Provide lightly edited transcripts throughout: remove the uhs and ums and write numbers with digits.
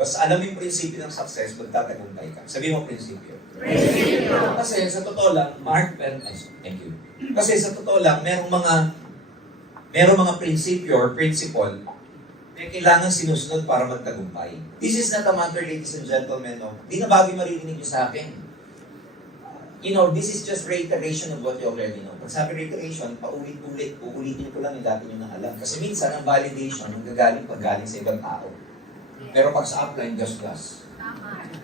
Basta alam mo yung prinsipyo ng success, magtatagumpay ka. Sabi mo prinsipyo. Prinsipyo. Kasi sa totoo lang, thank you. Kasi sa totoo lang, merong mga prinsipyo or principle na kailangan sinusunod para magtagumpay. This is not a matter, ladies and gentlemen, no? Di na bago maririnig nyo sa akin. You know, this is just reiteration of what you already know. Pag sabi reiteration, paulit-ulit, uulitin ko lang yung dati nyo nang alam. Kasi minsan, ang validation, nanggagaling pag galing sa ibang tao. Pero pag sa upline, gas-gas.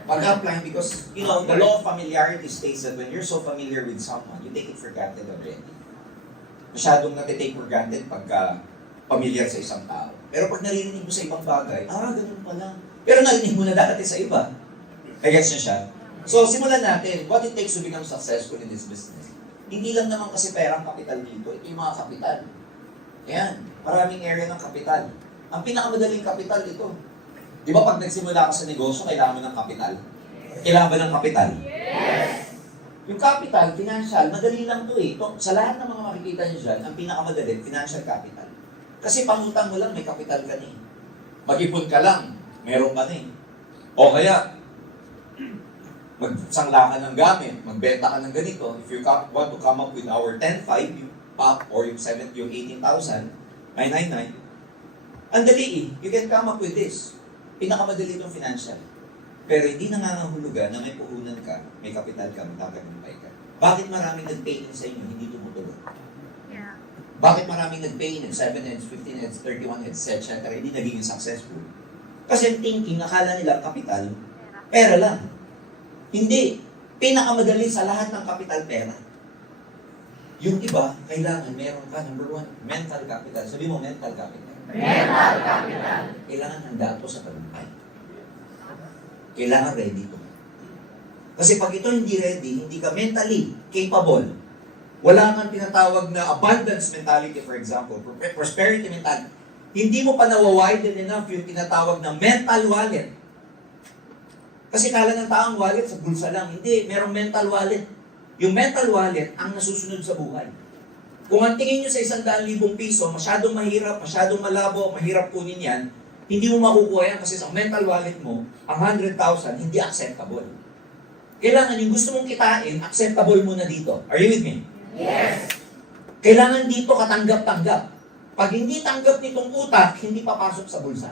Pag-upline, because, you know, the law of familiarity states that when you're so familiar with someone, you take it for granted already. Masyadong natitake for granted pagka familiar sa isang tao. Pero pag narinig mo sa ibang bagay, ganun pala. Pero narinig mo na dati sa iba. Gets niya siya? So, simulan natin, what it takes to become successful in this business. Hindi lang naman kasi perang kapital dito, ito yung mga kapital. Ayan, maraming area ng kapital. Ang pinakamadaling kapital ito. Di ba pag nagsimula ka sa negosyo, kailangan mo ng kapital? Kailangan ba ng kapital? Yes! Yung capital, financial, madali lang to eh. Sa lahat ng mga makikita nyo dyan, ang pinakamadali, financial capital. Kasi pangutang mo lang, may capital ka na eh. Mag-ipon ka lang, meron ka na eh. O kaya, magsangla ka ng gamit, magbenta ka ng ganito. If you want to come up with our 10.5, yung PAP, or yung 18,999, ang dali eh. You can come up with this. Pinakamadali itong financial. Pero hindi nangangahulugan na may puhunan ka, may kapital ka, magtatagumpay ka. Bakit maraming nag-pay in sa inyo, hindi tumutuloy? Yeah. Bakit maraming nag-pay in, 7 heads, 15 heads, 31 heads, etc. Hindi naging successful? Kasi thinking, akala nila kapital, pera lang. Hindi. Pinakamadali sa lahat ng kapital, pera. Yung iba, kailangan meron ka, number 1, mental capital. Sabi mo, mental capital. Mental capital. Kailangan handa to sa tagumpay. Kailangan ready to. Kasi pag ito hindi ready, hindi ka mentally capable. Wala kang tinatawag na abundance mentality, for example, prosperity mentality. Hindi mo pa nawawiden enough yung tinatawag na mental wallet. Kasi kala ng taong wallet sa bulsa lang. Hindi, merong mental wallet. Yung mental wallet ang nasusunod sa buhay. Kung ang tingin nyo sa 100,000 piso, masyadong mahirap, masyadong malabo, mahirap kunin yan, hindi mo makukuha yan kasi sa mental wallet mo, ang 100,000 hindi acceptable. Kailangan yung gusto mong kitain, acceptable mo na dito. Are you with me? Yes! Kailangan dito katanggap-tanggap. Pag hindi tanggap nitong utak, hindi papasok sa bulsa.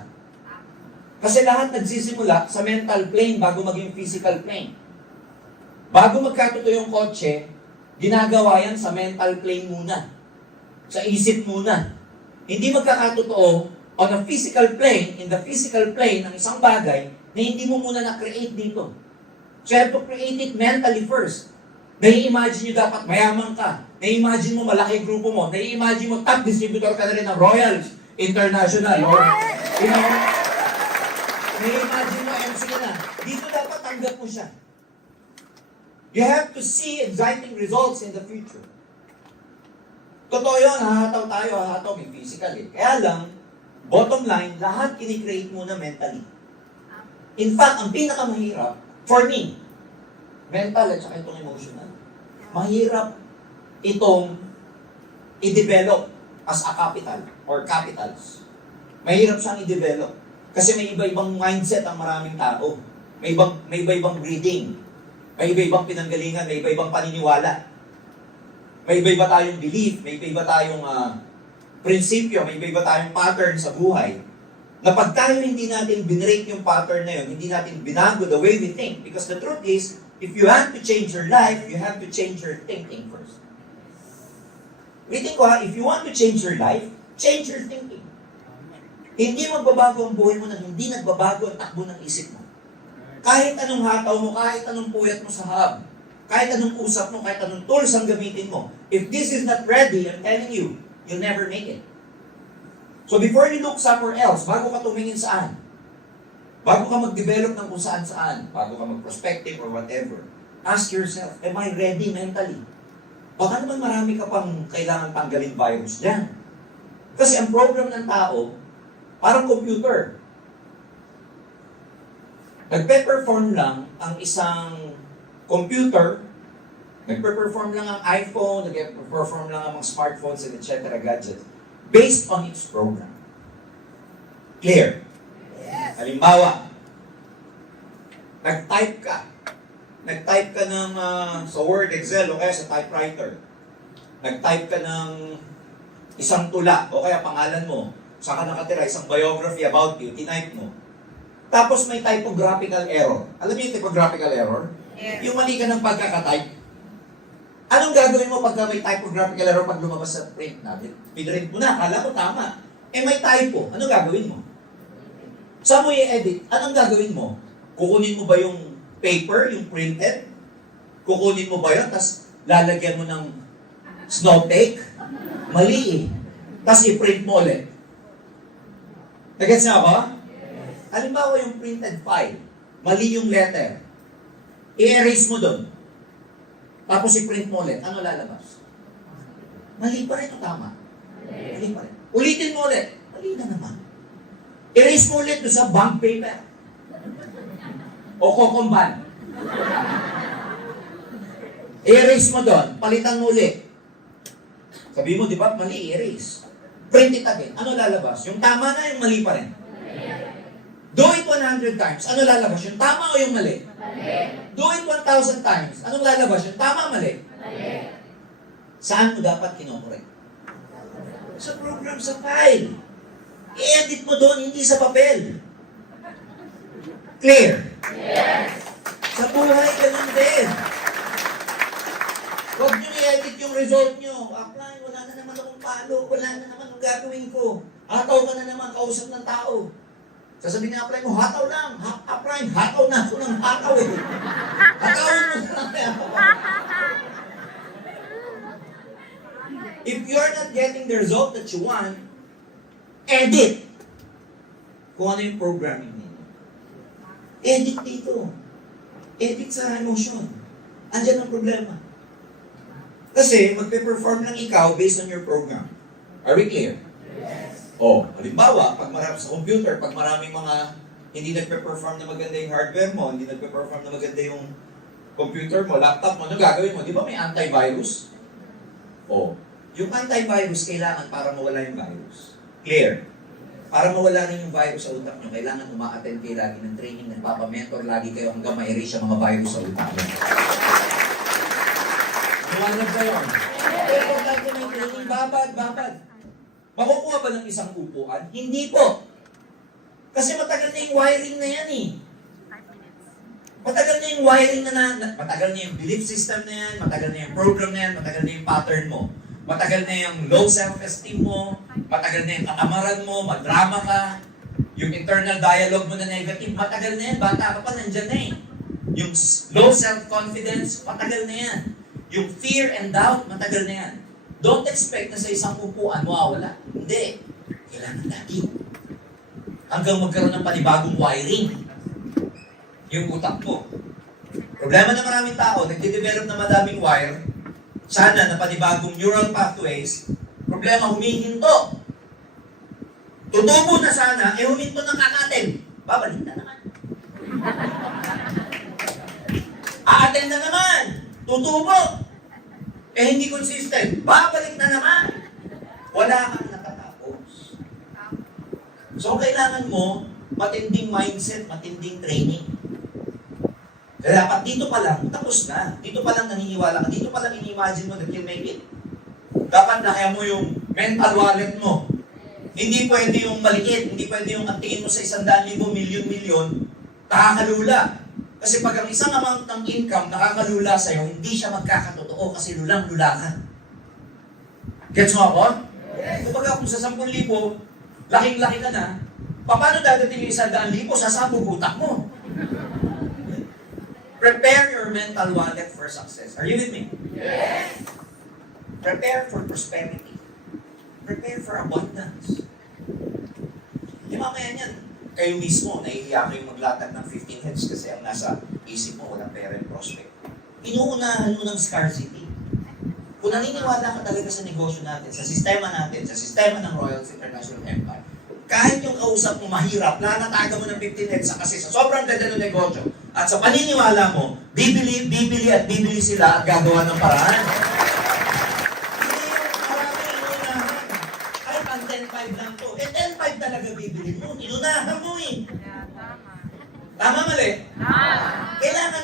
Kasi lahat nagsisimula sa mental plane bago maging physical plane. Bago magkatotoo yung kotse, ginagawa yan sa mental plane muna. Sa isip muna. Hindi magkakatotoo on a physical plane, in the physical plane ng isang bagay na hindi mo muna na-create dito. So you have to create it mentally first. Nai-imagine nyo dapat mayaman ka. Nai-imagine mo malaki grupo mo. Nai-imagine mo top distributor ka na rin ng Royals International. Or, you know, nai-imagine mo MC ka na. Dito dapat tanggap mo siya. You have to see exciting results in the future. Totoo yun, hahataw, may physical eh. Kaya lang, bottom line, lahat kinikreate muna mentally. In fact, ang pinakamahirap, for me, mental at saka itong emotional, mahirap itong i-develop as a capital or capitals. Mahirap siyang i-develop. Kasi may iba-ibang mindset ang maraming tao. May iba-ibang breeding. May iba-ibang pinanggalingan, may iba-ibang paniniwala. May iba-iba tayong belief, may iba-iba tayong prinsipyo, may iba-iba tayong pattern sa buhay. Na pag tayo hindi natin binrake yung pattern na yun, hindi natin binago the way we think. Because the truth is, if you have to change your life, you have to change your thinking first. Ulitin ko if you want to change your life, change your thinking. Hindi magbabago ang buhay mo na hindi nagbabago ang takbo ng isip mo. Kahit anong hataw mo, kahit anong puyat mo sa hub, kahit anong usap mo, kahit anong tools ang gamitin mo, if this is not ready, I'm telling you, you'll never make it. So before you look somewhere else, bago ka tumingin saan, bago ka mag-develop ng kung saan-saan, bago ka mag-prospective or whatever, ask yourself, am I ready mentally? Baka naman marami ka pang kailangan tanggalin virus dyan. Kasi ang program ng tao, parang computer. Nagpe-perform lang ang isang computer, nagpe-perform lang ang iPhone, nagpe-perform lang ang mga smartphones and etc. gadgets based on its program. Clear? Yes. Halimbawa, Nag-type ka. Nag-type ka ng sa Word, Excel, o kaya sa typewriter. Nag-type ka ng isang tula, o kaya pangalan mo. Saan ka nakatira, isang biography about you, tinype mo. Tapos may typographical error. Alam niyo yung typographical error? Yes. Yung mali ka ng pagkakatype. Anong gagawin mo pagka may typographical error pag lumabas sa print natin? Pinrint mo na, akala ko tama. Eh may typo, anong gagawin mo? Saan mo i-edit? Anong gagawin mo? Kukunin mo ba yung paper, yung printed? Kukunin mo ba yun, tapos lalagyan mo ng snowflake? Mali eh. Tapos i-print mo ulit. Nagets na ba? Halimbawa yung printed file, mali yung letter. I-erase mo doon. Tapos i-print mo ulit. Ano lalabas? Mali pa rin o tama? Mali pa rin. Ulitin mo ulit. Mali na naman. Erase mo ulit doon sa bank paper. O kokomban. I-erase mo doon. Palitan mo ulit. Sabi mo, di ba? Mali, i-erase. Print it again. Ano lalabas? Yung tama na, yung mali pa rin. Do it 100 times. Ano lalabas? Yung tama o yung mali? Do it 1,000 times. Anong lalabas? Yung tama o mali? Saan mo dapat kinokorek? Sa program, sa file. I-edit mo doon, hindi sa papel. Clear? Yes. Sa buhay, ganun din. Huwag nyo i-edit yung result nyo. Apply, wala na naman akong palo. Wala na naman ang gagawin ko. Hataw ka na naman, kausap ng tao. Sasabihin na apply mo, hataw lang. Apply, hataw na ako ng hataw eh. Hatawin mo na lang. If you're not getting the result that you want, edit. Kung ano yung programming ninyo. Edit dito. Edit sa emotion. Andiyan ang problema. Kasi magpe-perform lang ikaw based on your program. Are we clear? Yes. O, halimbawa, pag marami sa computer, pag maraming mga hindi nagpe-perform na maganda yung hardware mo, hindi nagpe-perform na maganda yung computer mo, laptop mo, ano gagawin mo? Di ba may antivirus? O, yung antivirus kailangan para mawala yung virus. Clear? Para mawala rin yung virus sa utak nyo, kailangan uma-attend kayo lagi ng training, nagpapamentor lagi kayo hanggang ma-erase yung mga virus sa utak nyo. Mawanag ba yun? Pero pag may training, babad. Makukuha ba ng isang upuan? Hindi po. Kasi matagal na yung wiring na yan eh. Matagal na yung wiring matagal na yung belief system na yan, matagal na yung program na yan, matagal na yung pattern mo. Matagal na yung low self-esteem mo, matagal na yung katamaran mo, madrama ka, yung internal dialogue mo na negative, matagal na yan, bata ka pa, nandyan na eh. Yung low self-confidence, matagal na yan. Yung fear and doubt, matagal na yan. Don't expect na sa isang upuan, mawawala. Hindi. Kailangan lagi. Hanggang magkaroon ng panibagong wiring. Yung utak mo. Problema ng maraming tao, nagde-develop na madaming wire, sana na panibagong neural pathways, problema, humihinto. Tutubo na sana, huminto ng kakatin. Babalik na naman. Aaten na naman. Tutubo. Hindi consistent. Babalik na naman. Wala kang nakatapos. So, kailangan mo matinding mindset, matinding training. Kaya dapat dito pa lang, tapos na. Dito pa lang naniniwala ka. Dito pa lang ini-imagine mo that you'll make it. Dapat nakaya mo yung mental wallet mo. Hindi pwede yung maliit. Hindi pwede yung ang tingin mo sa 100,000, milyon-milyon, nakakalula. Kasi pag ang isang amount ng income nakakalula sa'yo, hindi siya magkakatotoo kasi lulang-lula ka. Gets mo ako? Yes. Kumbaga kung sa 10,000, laking-laki ka na, paano dadating yung 100,000 sa 10 utak mo? Prepare your mental wallet for success. Are you with me? Yes. Prepare for prosperity. Prepare for abundance. Di mamaya niyan, kayo mismo, nahihiya kayong maglatag ng 15 heads kasi ang nasa isip mo, walang pera and prospect. Inuunahan mo ng scarcity. Kung naniniwala ka talaga sa negosyo natin, sa sistema ng Royals International Empire, kahit yung kausap mo mahirap, nanataga mo ng 15 heads kasi sa sobrang ganda ng negosyo at sa paniniwala mo, bibili sila at gagawa ng paraan. Ay, pang 10-5 lang to. 10-5 talaga bibili mo. Inunahan mo eh. Yeah, tama. Tama mali? Tama.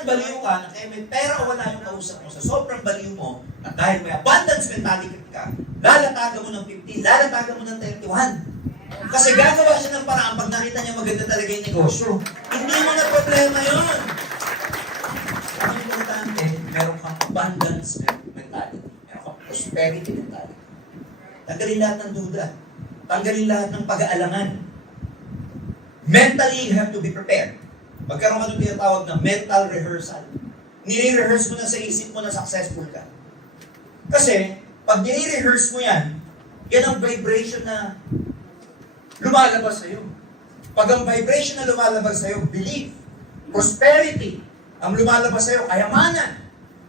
ng baliw ka, na kaya may pera o wala yung kausap mo, sa sobrang baliw mo, at dahil may abundance mentality ka, lalatagan mo ng 15, lalatagan mo ng 31. Kasi gagawa siya ng paraan pag nakita niya maganda talaga yung negosyo. Hindi mo na problema yun. Ang importante, meron kang abundance mentality. Meron kang prosperity mentality. Tanggalin lahat ng duda. Tanggalin lahat ng pag-aalangan. Mentally, you have to be prepared. Magkaroon ka ng tinatawag na mental rehearsal. Nire-rehearse mo na sa isip mo na successful ka. Kasi, pag nire-rehearse mo yan, yan ang vibration na lumalabas sa'yo. Pag ang vibration na lumalabas sa'yo, belief, prosperity, ang lumalabas sa'yo, kayamanan,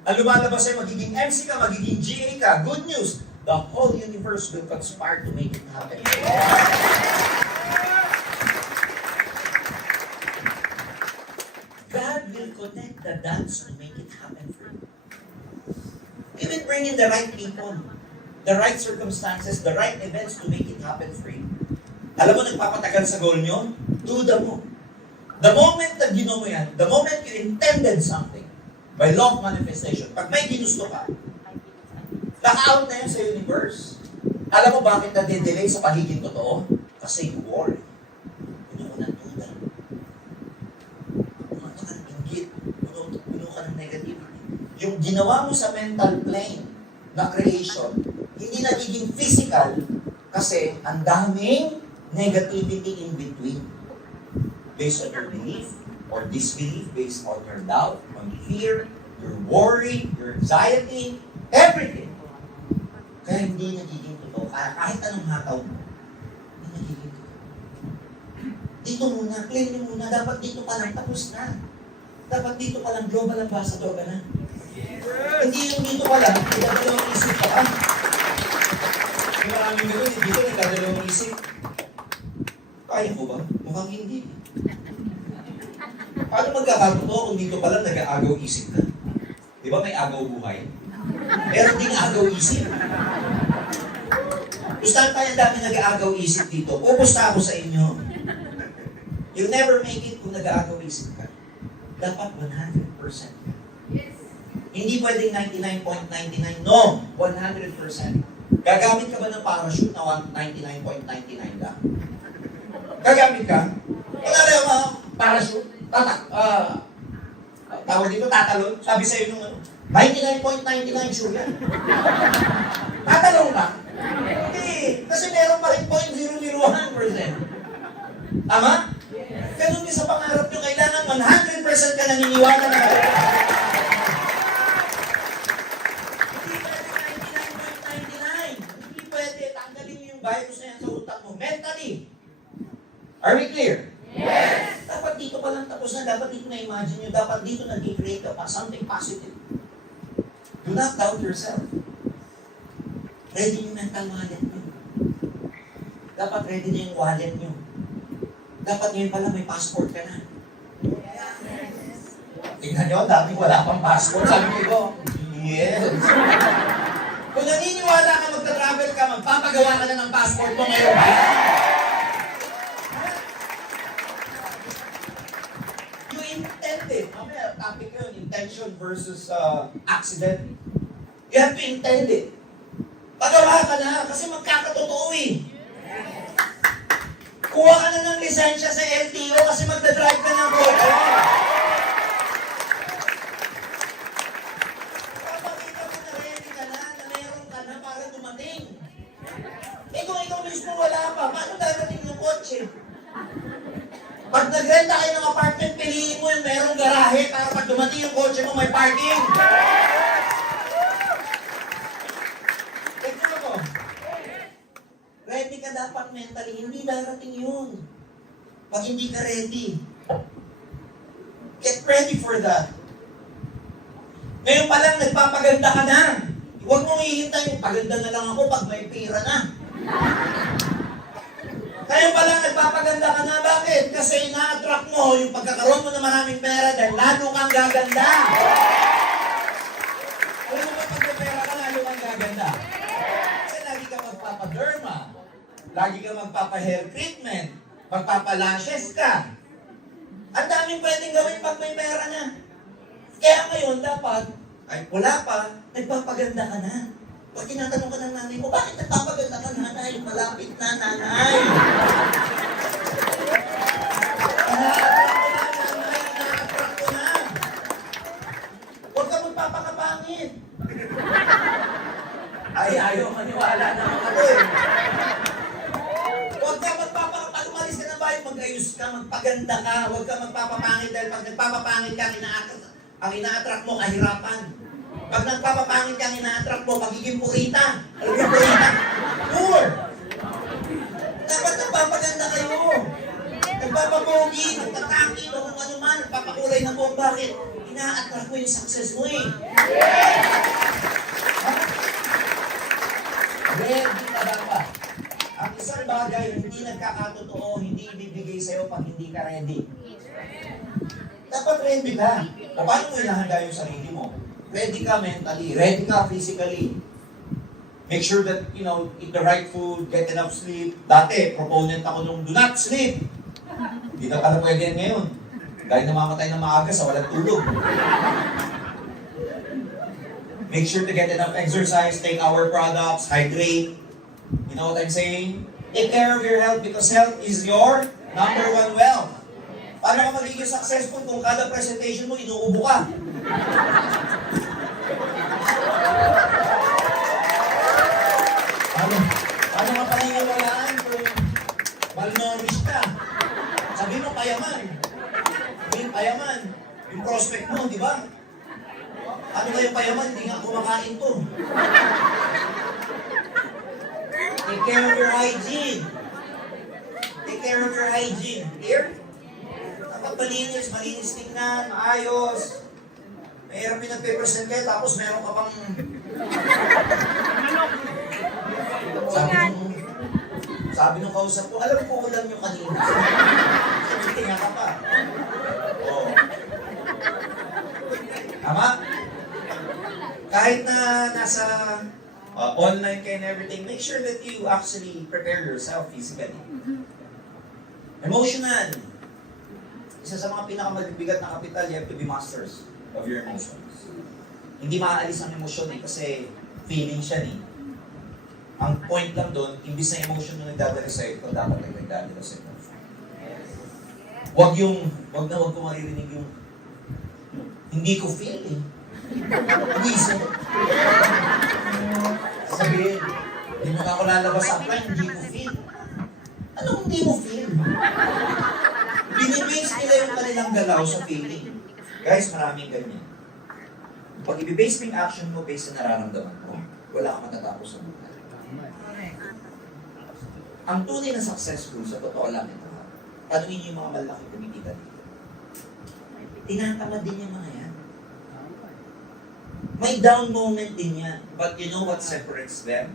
ang lumalabas sa'yo, magiging MC ka, magiging GA ka, good news, the whole universe will conspire to make it happen. God will connect the dots to make it happen for you. Even bring in the right people, the right circumstances, the right events to make it happen for you. Alam mo, nagpapatagal sa goal nyo? Duda mo. The moment na ginawa mo yan, the moment you intended something, by law of manifestation, pag may ginusto ka, naka-out na yan sa universe. Alam mo bakit na-delay sa pagiging totoo? Kasi you worry. Puno ka ng duda. Puno ka ng inggit. Puno ka ng negativity. Yung ginawa mo sa mental plane na creation, hindi nagiging physical kasi ang daming negativity in between. Based on your belief or disbelief, based on your doubt, on fear, your worry, your anxiety, everything. Kaya hindi nagiging totoo. Kaya kahit anong hataw mo, hindi nagiging totoo. Dito muna, clear nyo muna. Dapat dito pa lang, tapos na. Dapat dito pa lang, global ambassador ka na. Hindi yung dito pa lang, nagdadalawang isip ka pa. Yung maraming gano'n, dito nagdadalawang isip. Kaya mo ba? Mukhang hindi. Paano magkakatotoo kung dito pa lang nag-aagaw isip na? Di ba may agaw buhay? Meron ding agaw isip. Gustahan tayo ang dami nag-aagaw isip dito. Pupusta ako sa inyo. You'll never make it kung nag-aagaw isip ka. Dapat 100%. Hindi pwedeng 99.99. No! 100%. Gagamit ka ba ng parachute na 99.99 lang? Gagamit ka? Wala na yung mga parachute. Tawag dito, tatalon. Sabi sa'yo nung 99.99 sure yan. Tatalon ka? Hindi. Kasi meron pa rin 0.001%. Tama? Ganun din sa pangarap nyo. Kailangan 100% ka naniniwala na hindi pwede 99.99. Hindi pwede. Tanggalin mo yung virus na yan sa utak mo. Mentally. Are we clear? Yes! Dapat dito pa lang tapos na. Dapat dito na-imagine nyo. Dapat dito nag-create ka pa. Something positive. Do not doubt yourself. Ready yung mental wallet nyo. Dapat ready na yung wallet nyo. Dapat ngayon pala may passport ka na. Tingnan nyo, dating wala pang passport. Sabi ko, yes. Kung naniniwala ka magta-travel ka, magpapagawa ka na ng passport mo ngayon. You intended. Mamaya, topic yun, intention versus accident. You have to intend it. Pagawa ka na, kasi magkakatotoo eh. Kuha ka na ng lisensya sa LTO kasi magdadrive ka ng kotse. Papakita mo na ready ka na meron ka na para dumating. Eh kung ikaw mismo wala pa, paano darating yung kotse? Pag nagrenta kayo ng apartment, piliin mo yung merong garahe para pag dumating yung kotse mo, may parking. Tignan mo. Ready ka dapat mentally, hindi darating yun. Pag hindi ka ready. Get ready for that. Ngayon pa lang, nagpapaganda ka na. Huwag mong hihintay yung paganda na lang ako pag may pira na. Ngayon pa lang, nagpapaganda ka na. Bakit? Kasi ina-attract mo yung pagkakaroon mo ng maraming pera dahil lalo kang gaganda. Alam mo ba pag may pera ka, lalo kang gaganda? Kasi lagi ka magpapaderma. Lagi ka magpapa-hair treatment. Magpapalashes ka. Ang daming pwedeng gawin pag may pera na. Kaya ngayon, dapat, ay wala pa, nagpapaganda ka na. Pag tinatanong ka ng nanay mo, bakit nagpapaganda ka, nanay? Malapit na, nanay. Ina-attract ko na. Huwag ka magpapakapangit. Ay, ayaw maniwala naman ako eh. Huwag ka magpapakapangit. Umalis ka na ba? Mag-ayos ka, magpaganda ka. Huwag ka magpapapangit dahil pag nagpapapangit ka, ang ina-attract mo, kahirapan. Pag nagpapapangit ka, ang ina-attract mo, magiging purita. Alam mo purita? Poor! Dapat nagpapaganda kayo. Nagpapapogi, nagtataki, o kung ano man, nagpapakulay ng buhok. Bakit? Ina-attract mo yung success mo eh. Ready ka dapat. Ang isang bagay, hindi nagkakatotoo, hindi ibibigay sa'yo pag hindi ka ready. Dapat ready ka. O paano mo inahanda yung sarili mo? Ready ka mentally, ready ka physically. Make sure that, eat the right food, get enough sleep. Dati, proponent ako nung do not sleep. Hindi na pala pwede yan ngayon. Dahil namamatay na maaga sa walang tulog. Make sure to get enough exercise, take our products, hydrate. You know what I'm saying? Take care of your health because health is your number one wealth. Paano ka magiging successful kung kada presentation mo inuubo ka? Paano ka paniniwalaan kung malnourished ka? Sabi mo payaman. Payaman. Yung prospect mo, di ba? Ano ba yung payaman? Hindi nga kumakain to. Take care of your hygiene. Take care of your hygiene. Here? Dapat malinis tingnan, maayos. Mahirap yung nagpe-present kayo, tapos meron ka pang... Sabi nung kausap ko, alam ko ulam nyo kanina. Tingnan ka pa. Oo. Tama? Kahit na nasa online ka and everything, make sure that you actually prepare yourself physically. Emotional. Isa sa mga pinakamabigat na kapital, you have to be masters of your emotions. Hindi maaalis ang emosyon kasi feeling siya eh. Ang point lang doon, imbis na emotion na nagdadala sa'yo, ito dapat ay nagdadala sa emotion. Huwag ko maririnig yung hindi ko feel eh. Isa. Sabihin, hindi mo na ako lalabas sa plan, hindi ko feel. Anong hindi mo feel? Binibase nila yung kanilang galaw sa feeling. Guys, maraming ganyan. Pag i-base mo yung action mo based sa nararamdaman mo, wala kang matatapos sa buhay. Ang tunay na successful, sa totoo lang ito, tanungin niyo yung mga malaking kumikita dito. Tinatamad din yung mga yan. May down moment din yan. But you know what separates them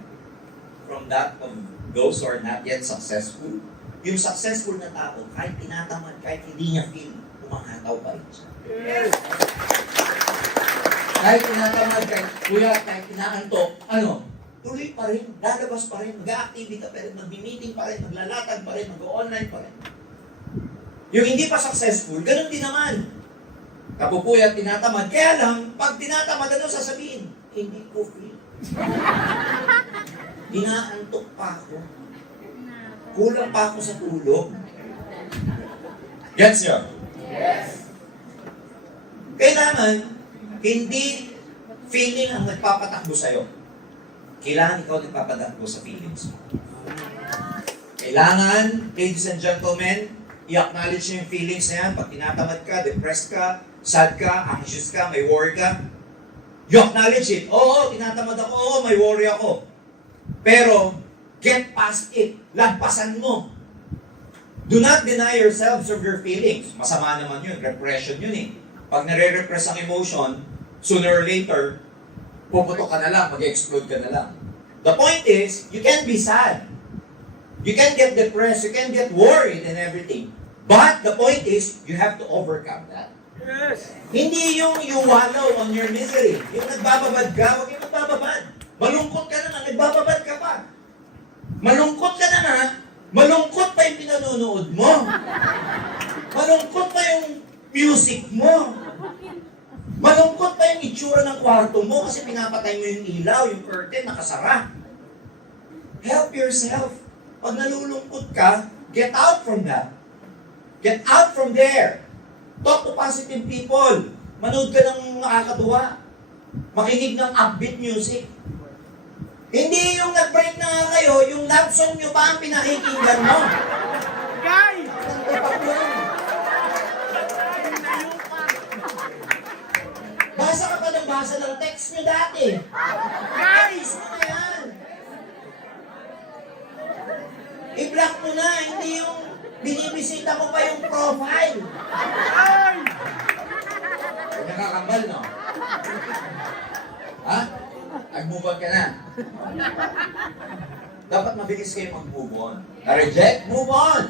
from that of those who are not yet successful? Yung successful na tao, kahit tinatamad, kahit hindi niya feel, umahataw pa rin siya. Yes. Kahit tinatamad, kahit tinaantok, tuloy pa rin, lalabas pa rin, mag-activity pa rin, mag-meeting pa rin, maglalatag pa rin, mag-online pa rin. Yung hindi pa successful, ganun din naman. Kapupuyat, tinatamad. Kaya lang, pag tinatamad, ano sasabihin? Hindi ko feel. Inaantok pa ako. Kulang pa ako sa tulog. Gets nyo? Yes. Kailangan, hindi feeling ang nagpapatakbo sa'yo. Kailangan ikaw nagpapatakbo sa feelings mo. Kailangan, ladies and gentlemen, i-acknowledge nyo yung feelings na yan. Pag tinatamad ka, depressed ka, sad ka, anxious ka, may worry ka, you acknowledge it. Oo, tinatamad ako. Oo, may worry ako. Pero, get past it. Lagpasan mo. Do not deny yourselves of your feelings. Masama naman yun. Repression yun eh. Pag nare-repress ang emotion, sooner or later, puputok ka na lang, mag-explode ka na lang. The point is, you can be sad. You can get depressed, you can get worried and everything. But the point is, you have to overcome that. Yes. Hindi yung you wallow on your misery. Yung nagbababad ka, huwag yung nagbababad. Malungkot ka na nga, nagbababad ka pa. Malungkot ka na nga, malungkot pa yung pinanonood mo. Malungkot pa yung music mo. Malungkot pa yung itsura ng kwarto mo kasi pinapatay mo yung ilaw, yung curtain, nakasara. Help yourself. Pag nalulungkot ka, get out from that. Get out from there. Talk to positive people. Manood ka ng nakakatuwa. Makinig ng upbeat music. Hindi yung nag-break na nga kayo, yung love song nyo pa ang pinakikinggan mo. Guys! Basa ka pa ng basa ng text nyo dati. Guys! Mo na yan. I-block mo na, hindi yung binibisita mo pa yung profile. Ay! Nakakambal, no? Ha? Nag-move on ka na. Dapat mabilis kayo mag-move on. Na-reject? Move on.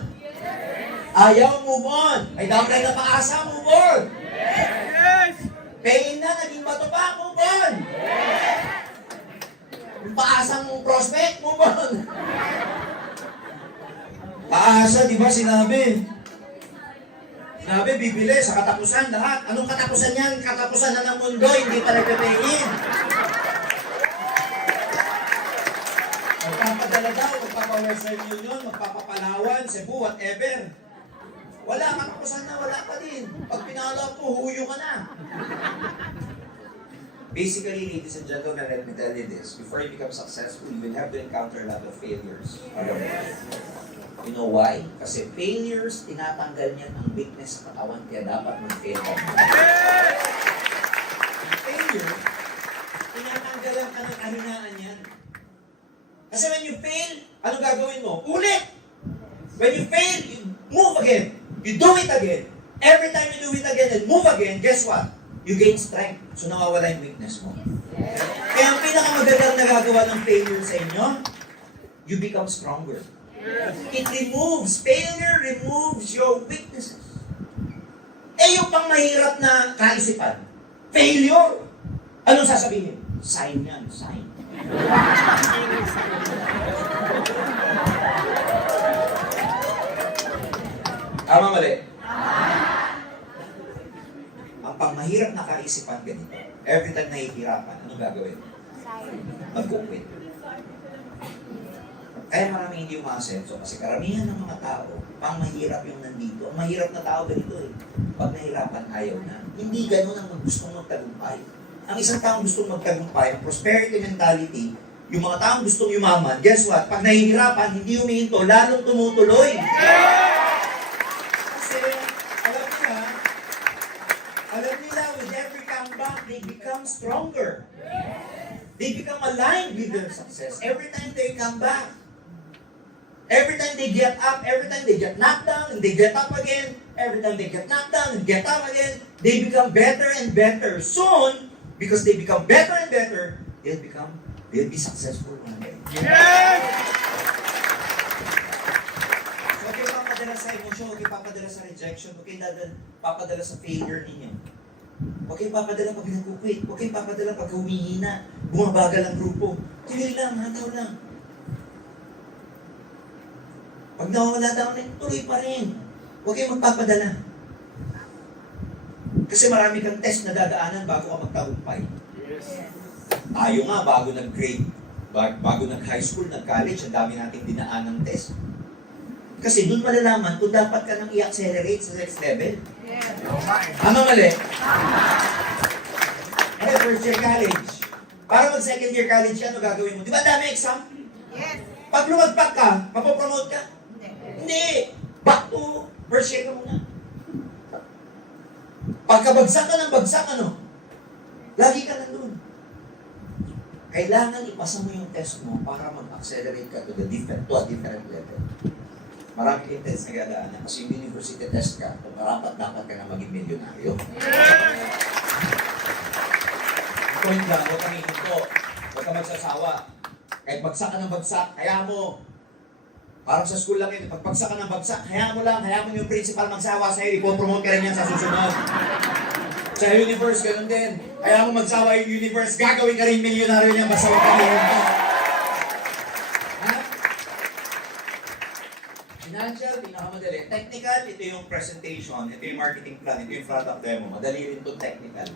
Ayaw, move on. May downline na paasa, move on. Yes! Pain na, naging bato pa, move on. Yung paasang prospect, move on. Paasa, di ba sinabi? Sinabi, bibili sa katapusan lahat. Anong katapusan yan? Katapusan na ng mundo, hindi pa nagpe-payin. Magpapadala daw, magpapa-Western Union, magpapapalawan, Cebu, whatever. Wala, katapusan na, wala pa din. Pag pinala po, huyo ka na. Basically, ladies and gentlemen, let me tell you this. Before you become successful, you will have to encounter a lot of failures. You know why? Kasi failures, tinatanggal niyan ang weakness sa katawan, kaya dapat mag-fail ka. Failure, tinatanggalan ka ng kahinaan yan. Kasi when you fail, ano gagawin mo? Ulit! When you fail, you move again. You do it again. Every time you do it again and move again, guess what? You gain strength. So nawawala yung weakness mo. Kaya ang pinakamagandang nagagawa ng failure sa inyo, you become stronger. It removes, failure removes your weaknesses. Eh yung pang mahirap na kaisipan, failure, anong sasabihin? Sign yan, sign. Tama, mali? Ang pangmahirap na kaisipan ganito, every time nahihirapan, ano gagawin? Mag-quit. Kaya maraming hindi umaasenso kasi karamihan ng mga tao, pangmahirap yung nandito. Ang mahirap na tao ganito eh. Pag nahirapan, ayaw na. Hindi ganun ang gustong magtagumpay. Ang isang taong gustong magtagumpay, ang prosperity mentality, yung mga taong gustong yumaman, guess what? Pag nahihirapan, hindi humihinto, lalong tumutuloy. Kasi, alam nila, with every comeback, they become stronger. They become aligned with their success. Every time they come back, every time they get up, every time they get knocked down, and they get up again, every time they get knocked down and get up again, they become better and better. Soon, because they become better and better, they'll be successful one day. Yes! So, huwag kayo papadala sa emosyon, huwag kayo papadala sa rejection, huwag kayo papadala sa failure ninyo. Huwag kayo papadala pag nag-quit, huwag kayo papadala pag humihina, bumabagal ang grupo. Tuloy lang, hataw lang. Pag nawawala daw na, tuloy pa rin. Huwag kayong magpapadala. Kasi marami kang test na dadaanan bago ka magtagumpay. Tayo nga, bago nag-grade, bago nag-high school, nag-college, ang dami nating dinaan ng test. Kasi doon malalaman kung dapat ka nang i-accelerate sa next level. Ano mali? Ano, first year college. Para mag-second year college, ano gagawin mo? Di ba dami exam? Yes. Pag lumagpak ka, mapopromote ka? Hindi. Back to first year ka muna. Pagkabagsak ka ng bagsak, ano? Lagi ka nandun. Kailangan ipasa mo yung test mo para mag-accelerate ka to a different level. Marami kayong test na gadaanan kasi yung university test ka, kung dapat ka na maging milyonaryo. Point lang, huwag kang ihinto. Huwag kang magsasawa. Kahit bagsak ka ng bagsak, kaya mo. Parang sa school lang ito, pag bagsak ka ng bagsak, kaya mo yung principal magsawa sa'yo, ipopromote ka rin yan sa susunod. Sa universe, ganun din. Kaya mo magsawa yung universe, gagawin ka rin milyonaryo niya, basta huwag kang ihinto. Ha? Financial, pinakamadali. Technical, ito yung presentation, ito yung marketing plan, ito yung product demo. Madali rin ito technical.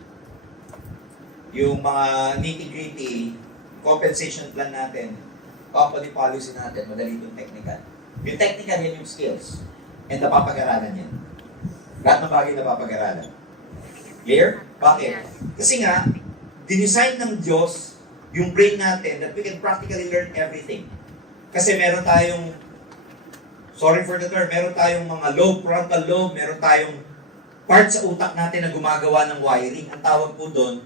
yung mga nitty-gritty compensation plan natin, company policy natin, madali yung technical. Yung technical, yan yung skills. And napapag-aralan yan. Lahat ng bagay napapag-aralan. Clear? Bakit? Kasi nga, dinesign ng Diyos yung brain natin that we can practically learn everything. Kasi meron tayong, sorry for the term, meron tayong mga lobe, frontal lobe, meron tayong part sa utak natin na gumagawa ng wiring. Ang tawag po doon,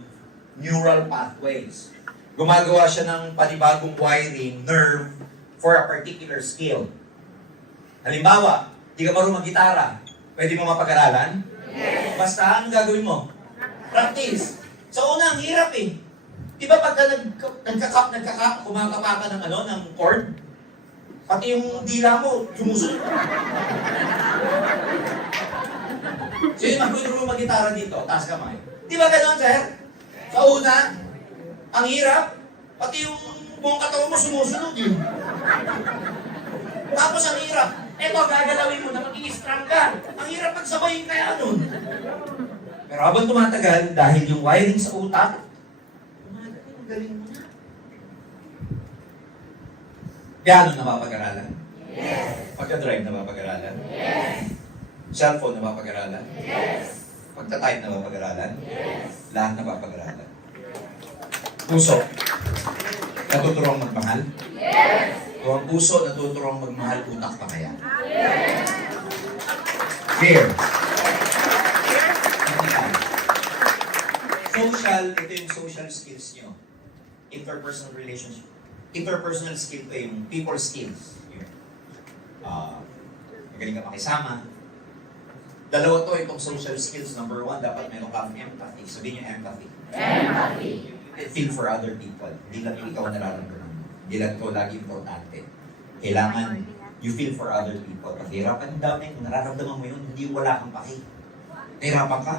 neural pathways. Gumagawa siya ng panibagong wiring, nerve, for a particular skill. Halimbawa, di ka marunong mag-gitara, pwede mo mapag-aralan? Yes. Basta, anong gagawin mo? Practice. Sa una, ang hirap eh. Di ba pagka kumakapa ka ng chord, pati yung dila mo, sumusunod. Sino yung marunong mag-gitara dito? Taas kamay. Di ba gano'n, sir? Sa una, ang hirap, pati yung buong katawan mo sumusunod yun. Tapos ang hirap, eto gagalawin mo na maging strong ka. Ang hirap pagsabayin kaya nun. Pero habang tumatagal, dahil yung wiring sa utak, galing mo na. Piano na mapag-aralan? Yes. Pagka-drive na mapag-aralan? Yes. Cellphone na mapag-aralan? Yes. Pagta-type na mapag-aralan? Yes. Lahat na mapag-aralan. Puso. Natuturong magmahal? Yes. Kung ang puso natuturong magmahal, utak pa kaya? Yes. Fear. Social, ito yung social skills nyo. Interpersonal relationship. Interpersonal skill ito yung people skills. Yun. Magaling ka makisama. Dalawa to, itong social skills. Number one, dapat meron kang empathy. Sabihin nyo empathy. Empathy. Feel for other people. Hindi lang ikaw nararamdaman mo. Hindi lang ikaw lagi importante. Kailangan you feel for other people. Pag hirapan yung dami, kung nararamdaman mo yun, hindi wala kang paki. Nahirapan ka?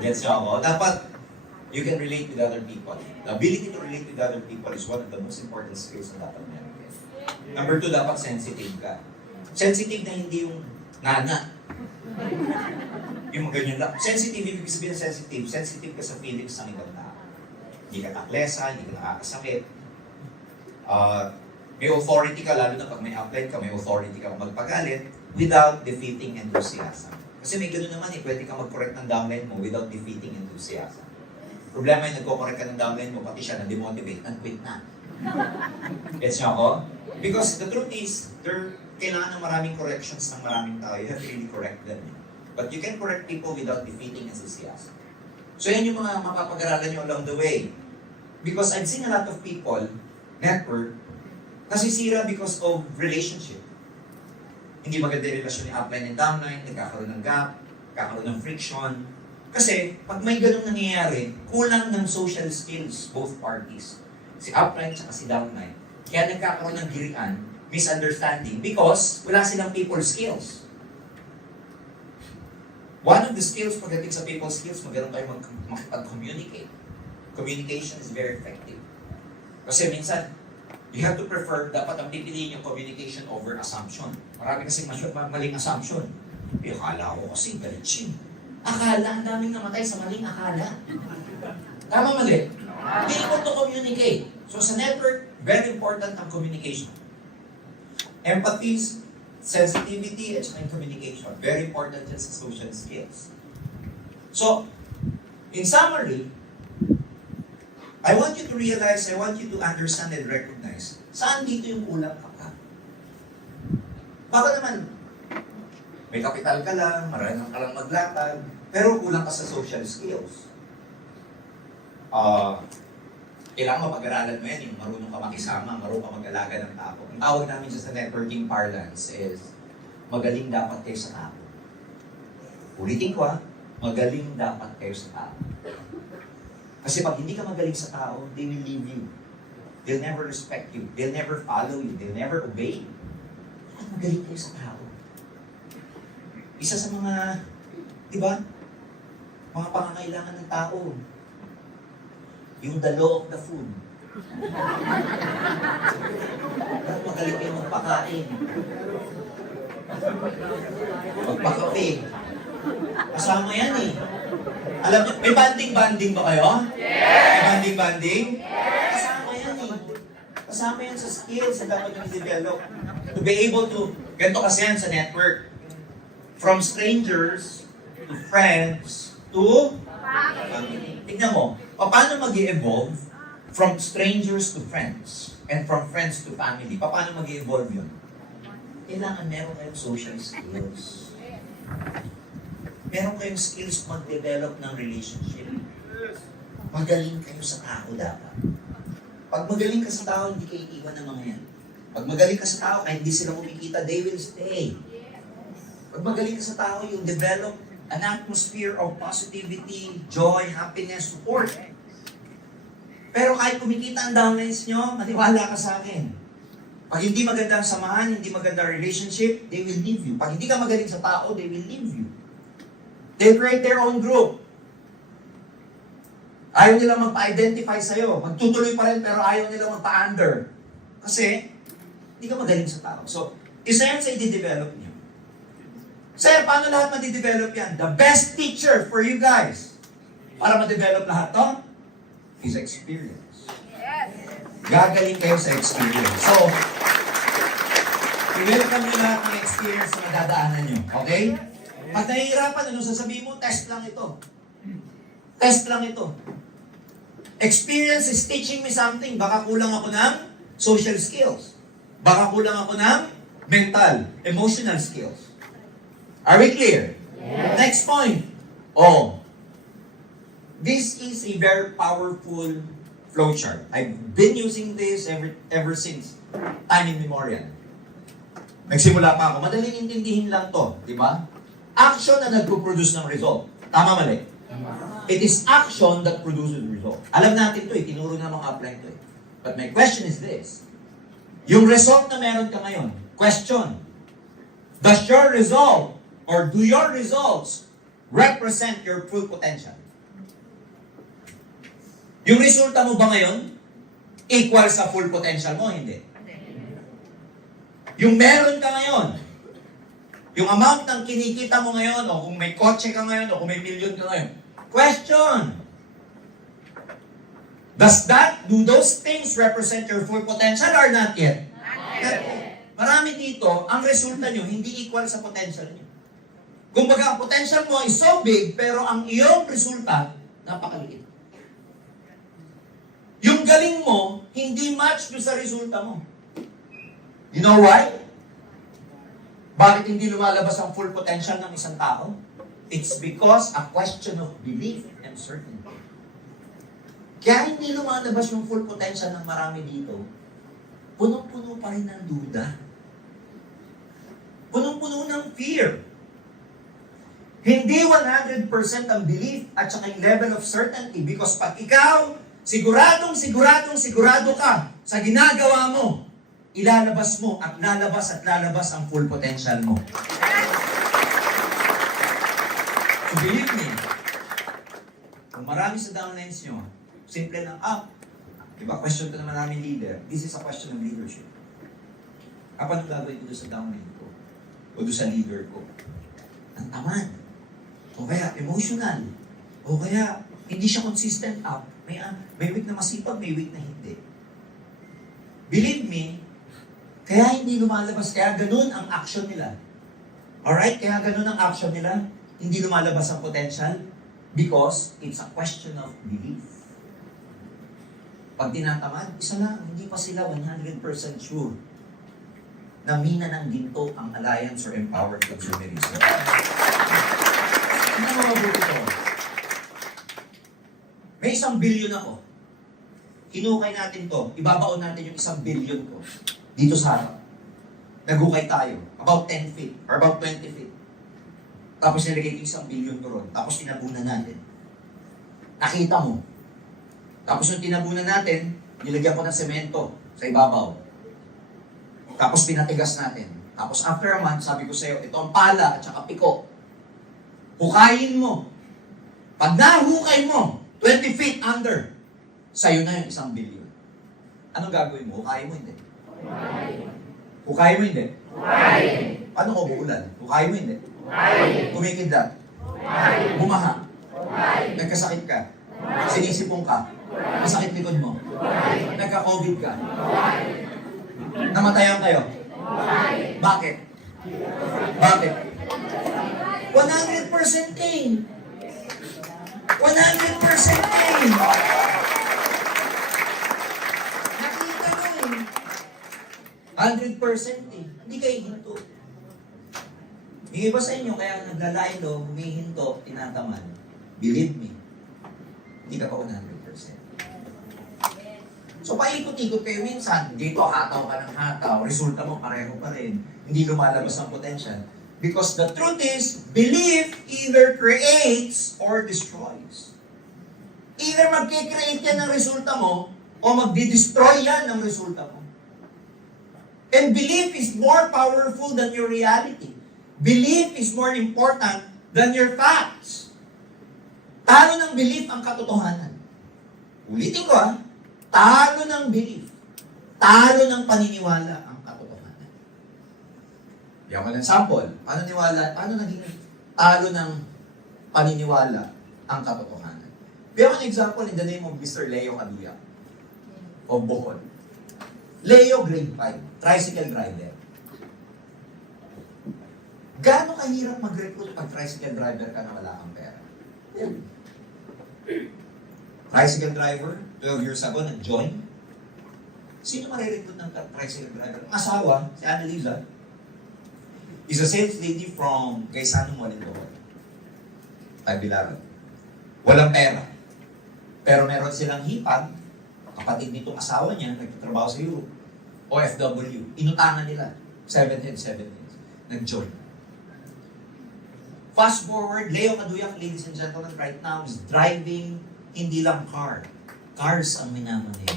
Gets nyo ako? Dapat you can relate with other people. The ability to relate with other people is one of the most important skills na dapat meron. Number two, dapat sensitive ka. Sensitive na hindi yung nana. Yung ganyan lang. Sensitive, ibig sabihin ng sensitive. Sensitive ka sa feelings ng ibang tao. Hindi ka taklesa, hindi ka nakakasakit. May authority ka, lalo na pag may upline ka, may authority ka magpagalit without defeating enthusiasm. Kasi may gano'n naman eh, pwede kang mag-correct ng downline mo without defeating enthusiasm. Problema yung nagko-correct ka ng downline mo, pati siya na-demotivate, nag-quit na. Gets niyo ako? Because the truth is, kailangan ng maraming corrections ng maraming tao. You have to really correct them. But you can correct people without defeating enthusiasm. So yan yung mga mapapag-aralan nyo along the way. Because I've seen a lot of people, network, nasisira because of relationship. Hindi maganda yung relasyon ni upline and downline, nagkakaroon ng gap, nagkakaroon ng friction. Kasi, pag may ganun nangyayari, kulang ng social skills, both parties. Si upline at si downline. Kaya nagkakaroon ng girian, misunderstanding, because wala silang people skills. One of the skills pagdating sa people skills, magkaroon tayo makipag-communicate. Communication is very effective. Kasi minsan, you have to prefer, dapat ang pipiliin yung communication over assumption. Marami kasi maling assumption. Akala ko kasi galit siya. Akala, ang daming namatay sa maling akala. Tama mali? Be able to communicate. So sa network, very important ang communication. Empathy, sensitivity, at saka communication. Very important yan sa social skills. So, in summary, I want you to realize, I want you to understand and recognize, saan dito yung kulang ka pa? Baka naman, may kapital ka lang, marunong ka lang maglatag, pero kulang ka sa social skills. Kailangan mapag-aralan mo yan, yung marunong ka makisama, marunong ka mag-alaga ng tao. Ang tawag namin sa networking parlance is, magaling dapat kayo sa tao. Ulitin ko magaling dapat kayo sa tao. Kasi pag hindi ka magaling sa tao, they will leave you. They'll never respect you. They'll never follow you. They'll never obey you. At magaling kayo sa tao. Isa sa mga, di ba? Mga pangangailangan ng tao. Yung the law of the food. At magaling kayo magpakain. Magpakape. Kasama yan eh. Alam niyo, may banding-banding ba kayo? May banding-banding? Kasama yan eh. Kasama yan sa skills na dapat yung i-develop. To be able to, ganito kasi yan sa network. From strangers, to friends, to family. Tignan mo, paano mag-i-evolve from strangers to friends and from friends to family? Paano mag-i-evolve yun? Kailangan meron kayong social skills. Meron kayong skills mag-develop ng relationship. Magaling kayo sa tao dapat. Pag magaling ka sa tao, hindi kayo iwan ng mga yan. Pag magaling ka sa tao, kahit hindi sila kumikita, they will stay. Pag magaling ka sa tao, you'll develop an atmosphere of positivity, joy, happiness, support. Pero kahit kumikita ang downlines nyo, maniwala ka sa akin. Pag hindi maganda ang samahan, hindi maganda ang relationship, they will leave you. Pag hindi ka magaling sa tao, they will leave you. They'll create their own group. Ayaw nila magpa-identify sa'yo. Magtutuloy pa rin, pero ayaw nila magpa-under. Kasi, hindi ka magaling sa tao. So, isa yan sa i-develop niyo. Sir, paano lahat madidevelop yan? The best teacher for you guys para ma-develop lahat to is experience. Gagaling kayo sa experience. So, i-welcome nyo lahat ng experience na madadaanan nyo. Okay? Pag nahihirapan, ano sasabihin mo? Test lang ito. Test lang ito. Experience is teaching me something. Baka kulang ako ng social skills. Baka kulang ako ng mental, emotional skills. Are we clear? Yes. Next point. Oh. This is a very powerful flowchart. I've been using this ever since time immemorial. Nagsimula pa ako. Madaling intindihin lang to, di ba? Action na nagpo-produce ng result. Tama, mali? It is action that produces result. Alam natin to, tinuro na mga upline to. But my question is this. Yung result na meron ka ngayon, question, does your result or do your results represent your full potential? Yung resulta mo ba ngayon, equal sa full potential mo? Hindi. Yung meron ka ngayon, yung amount ng kinikita mo ngayon, o kung may kotse ka ngayon, o kung may million ka ngayon, question, do those things represent your full potential or not yet? Not yet. Marami dito, ang resulta nyo, hindi equal sa potential nyo. Kumbaga, ang potential mo is so big, pero ang iyong resulta, napakaliit. Yung galing mo, hindi match doon sa resulta mo. You know why? Bakit hindi lumalabas ang full potential ng isang tao? It's because a question of belief and certainty. Kaya hindi lumalabas yung full potential ng marami dito, punong-puno pa rin ng duda. Punong-puno ng fear. Hindi 100% ang belief at saka yung level of certainty because pag ikaw, sigurado ka sa ginagawa mo, ilalabas mo at lalabas ang full potential mo. So believe me, kung marami sa downlines nyo, simple lang, diba, question ko naman namin leader, this is a question of leadership. Kapag gagawin ko doon sa downline ko, o doon sa leader ko, ang tamad, o kaya emotional, o kaya hindi siya consistent up, may week na masipag, may week na hindi. Believe me, kaya hindi lumalabas, kaya ganun ang action nila. Alright? Kaya ganun ang action nila, hindi lumalabas ang potential, because it's a question of belief. Pag tinatamad, isa lang, hindi pa sila 100% sure na mina ng ginto ang alliance or empowered consumerism. Ano mo mabuti ko? May 1 billion ako. Hinukay natin to. Ibabaon natin yung 1 billion ko. Dito sa harap. Nagukay tayo. About 10 feet. Or about 20 feet. Tapos nilagay ko yung 1 billion ko ron. Tapos tinabunan natin. Nakita mo. Tapos yung tinabunan natin, nilagyan ko ng semento sa ibabaw. Tapos pinatigas natin. Tapos after a month, sabi ko sa'yo, ito ang pala at saka piko. Hukayin mo. Pag nahukay mo, 20 feet under, sa'yo na yung 1 billion. Anong gagawin mo? Hukayin mo, hindi? Hukayin mo, hindi? Paano ko buulan? Hukayin mo, hindi? Kumikidlat? Bumaha? Nagkasakit ka? Sinisipong ka? Masakit likod mo? Nagka-COVID ka? Namatayan kayo? Bakit? Bakit? 100% gain. 100% gain. Nakita mo eh. 100% eh. Hindi kayo hinto. Yung iba sa inyo, kaya naglalaylo, humihinto, tinatamad. Believe me, hindi ka pa 100%. So paikot-ikot kayo minsan, dito hataw ka ng hataw, resulta mo pareho pa rin. Hindi lumalabas ang potential. Because the truth is, belief either creates or destroys. Either magkikreate yan ng resulta mo, o magdi-destroy yan ng resulta mo. And belief is more powerful than your reality. Belief is more important than your facts. Talo ng belief ang katotohanan. Ulitin ko talo ng belief. Talo ng paniniwala ang katotohanan. Bigyan ko ng sample. Ano naging talo ng paniniwala ang katotohanan? Bigyan ko ng example in the name of Mr. Leo Caduya of Bohol. Leo, grade 5, tricycle driver. Gaano kahirap mag-recruit pag tricycle driver ka na wala kang pera? Tricycle driver, 12 years ago, nag-join. Sino marirecruit ng tricycle driver? Ang asawa, si Annalisa, is a sales lady from Gaisano Mall in Bohol. Bilaran. Walang pera. Pero meron silang hipag, kapatid nitong asawa niya, nagtatrabaho sa Europe, OFW, inutangan nila, 7 heads, nag-join. Fast forward, Leo Caduya, ladies and gentlemen, right now is driving hindi lang car. Cars ang minamaneho.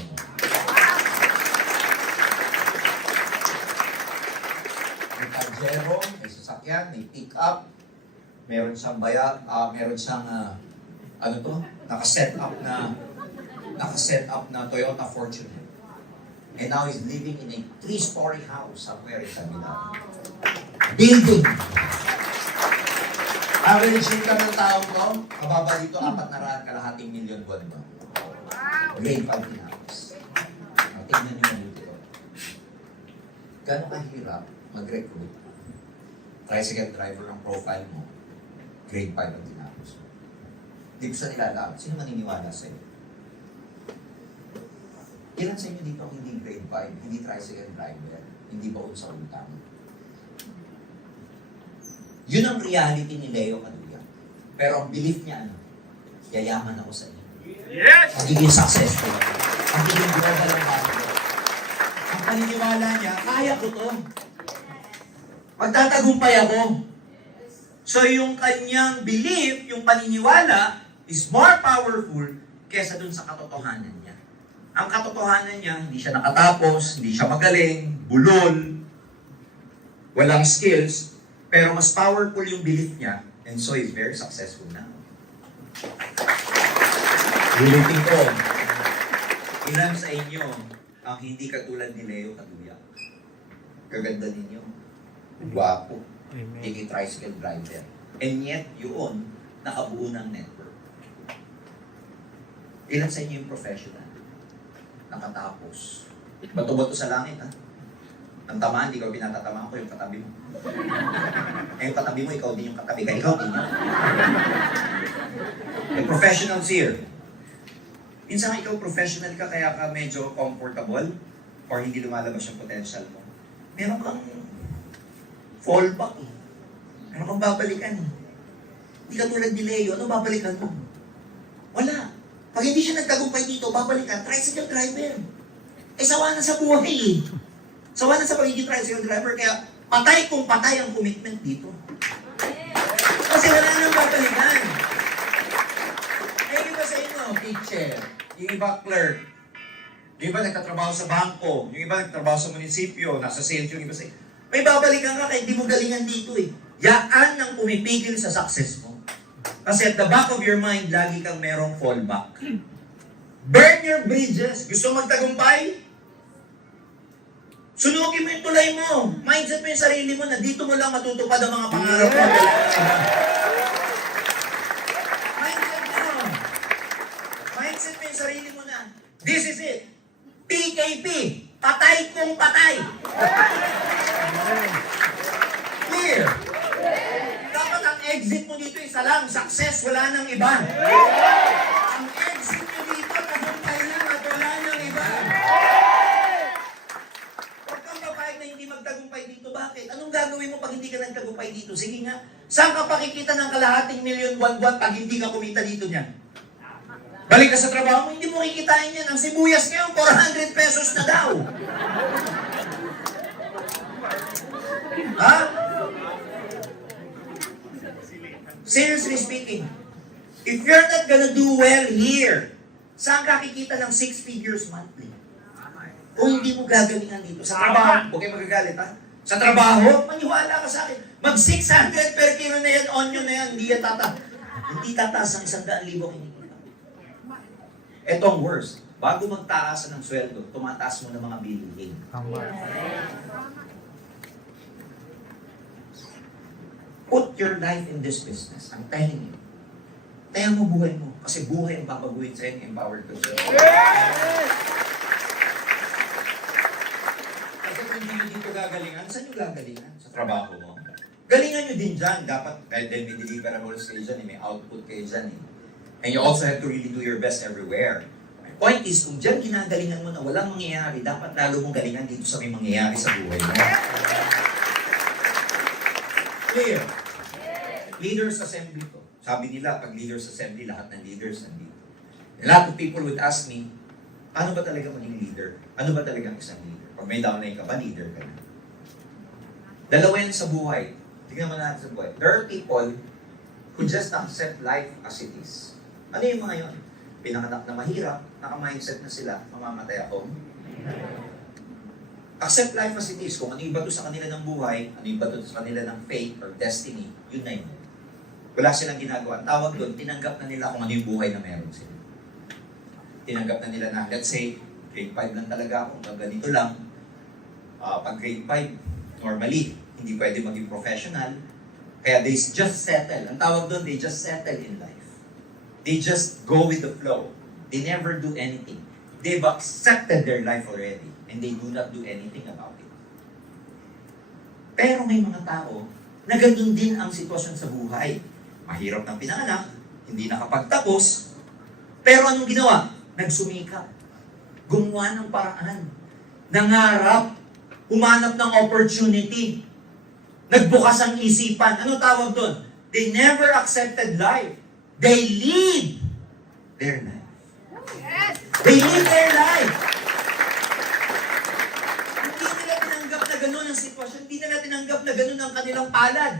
May Pajero, may sasakyan, may pick-up, meron siyang naka-set up na Toyota Fortuner. And now he's living in a 3-story house somewhere in Manila. Building. Average income ng tao ko, mababa dito 4,000,000 milyon buwan ba? Grade 5 tinapos. Tingnan nyo yung dito. Gano'ng kahirap mag-recruit? Tricycle driver ang profile mo, grade 5 ang tinapos. Hindi ko sa nilalakad. Sino maniniwala sa'yo? Ilan sa inyo dito ang hindi grade 5, hindi tricycle driver, hindi baon sa utang? Yun ang reality ni Leo Caduya. Pero ang belief niya, yayaman ako sa inyo. Yes! Magiging successful. Magiging global ang market. Ang paniniwala niya, kaya ko to. Magtatagumpay ako. So yung kanyang belief, yung paniniwala, is more powerful kesa dun sa katotohanan niya. Ang katotohanan niya, hindi siya nakatapos, hindi siya magaling, bulol, walang skills, pero mas powerful yung belief niya, and so he's very successful now. Ulitin ko, ilan sa inyo ang hindi katulad ni Leo Caduya? Kaganda ninyo. Guwapo. Hindi tricycle driver. And yet, yun, nakabuo ng network. Ilan sa inyo yung professional? Nakatapos. Bato-bato sa langit, ha? Ang tamaan, di ka pinatatamaan ko yung katabi mo. Eh, yung katabi mo, ikaw din yung katabi ka. Ikaw din yun. The professionals here. Minsan ikaw professional ka, kaya ka medyo comfortable or hindi lumalabas yung potential mo. Meron kang fallback eh. Meron kang babalikan eh. Hindi ka tulad ni Leo, ano babalikan mo? Wala. Pag hindi siya nagtagumpay dito, babalikan, tricycle driver. Eh, sawa na sa buhay eh. Sawa na sa pagiging tricycle driver, kaya patay kung patay ang commitment dito. Kasi wala nang babalikan. Eh, yung iba sa inyo, teacher, yung iba clerk, yung iba nagtatrabaho sa bangko, yung iba nagtatrabaho sa munisipyo, nasa sales yung iba sa inyo. May babalikan ka kaya hindi mo galingan dito eh. Yaan ang pumipigil sa success mo. Kasi at the back of your mind, lagi kang merong fallback. Burn your bridges. Gusto magtagumpay? Sunugin mo yung tulay mo. Mindset mo yung sarili mo na dito mo lang matutupad ang mga pangarap mo. Mindset mo exit mo dito isa lang, success, wala nang iba. Ang exit mo dito, tagumpay lang at wala nang iba. Huwag kang papayag na hindi magtagumpay dito. Bakit? Anong gagawin mo pag hindi ka nagtagumpay dito? Sige nga, saan ka pakikita ng kalahating milyon buwan-buwan pag hindi ka kumita dito niyan? Balik ka sa trabaho mo, hindi mo kikitain yan. Ang sibuyas ngayon, 400 pesos na daw. Ha? Seriously speaking, if you're not gonna do well here, saan ka kikita ng 6 figures monthly? Kung hindi mo gagalingan dito. Sa trabaho, huwag kayo magagalit ha? Sa trabaho, maniwala ka sa akin. Mag 600 per kilo na yan, onion na yan, hindi tataas ang 100,000 kinikita. Ito ang worst. Bago magtaas ng sweldo, tumataas mo ng mga bilihin. Put your life in this business. I'm telling you. Kaya mo buhay mo. Kasi buhay ang babaguhin sa'yo and empowered to serve. Kasi kung hindi nyo dito gagalingan, saan nyo gagalingan? Sa trabaho mo. Galingan nyo din dyan. Dapat, kahit din may deliverables kayo dyan, may output kayo dyan. And you also have to really do your best everywhere. My point is, kung dyan ginagalingan mo na walang mangyayari, dapat lalo mong galingan dito sa may mangyayari sa buhay mo. Clear? Leaders Assembly to. Sabi nila, pag Leaders Assembly, lahat ng leaders nandito. A lot of people would ask me, paano ba talaga maging leader? Ano ba talaga ang isang leader? Pag may downline ka ba, leader ka na. Dalawa yan sa buhay. Tingnan mo natin sa buhay. There are people who just accept life as it is. Ano yung mga yun? Pinanganak na mahirap, naka-mindset na sila, mamamatay ako. Accept life as it is. Kung ano yung bato sa kanila ng buhay, ano yung bato sa kanila ng fate or destiny, yun na yun. Wala silang ginagawa. Ang tawag doon, tinanggap na nila kung ano yung buhay na meron sila. Tinanggap na nila na, let's say, grade 5 lang talaga ako, ganito lang. Pag grade 5, normally, hindi pwede maging professional. Kaya they just settle. Ang tawag doon, they just settle in life. They just go with the flow. They never do anything. They've accepted their life already. And they do not do anything about it. Pero may mga tao na ganun din ang sitwasyon sa buhay. Mahirap ng pinanganak, hindi nakapagtapos, pero anong ginawa? Nagsumikap. Gumawa ng paraan. Nangarap. Humanap ng opportunity. Nagbukas ang isipan. Ano tawag doon? They never accepted life. They live their life. They live their life. Hindi nila tinanggap na ganun ang sitwasyon. Hindi nila tinanggap na ganun ang kanilang palad.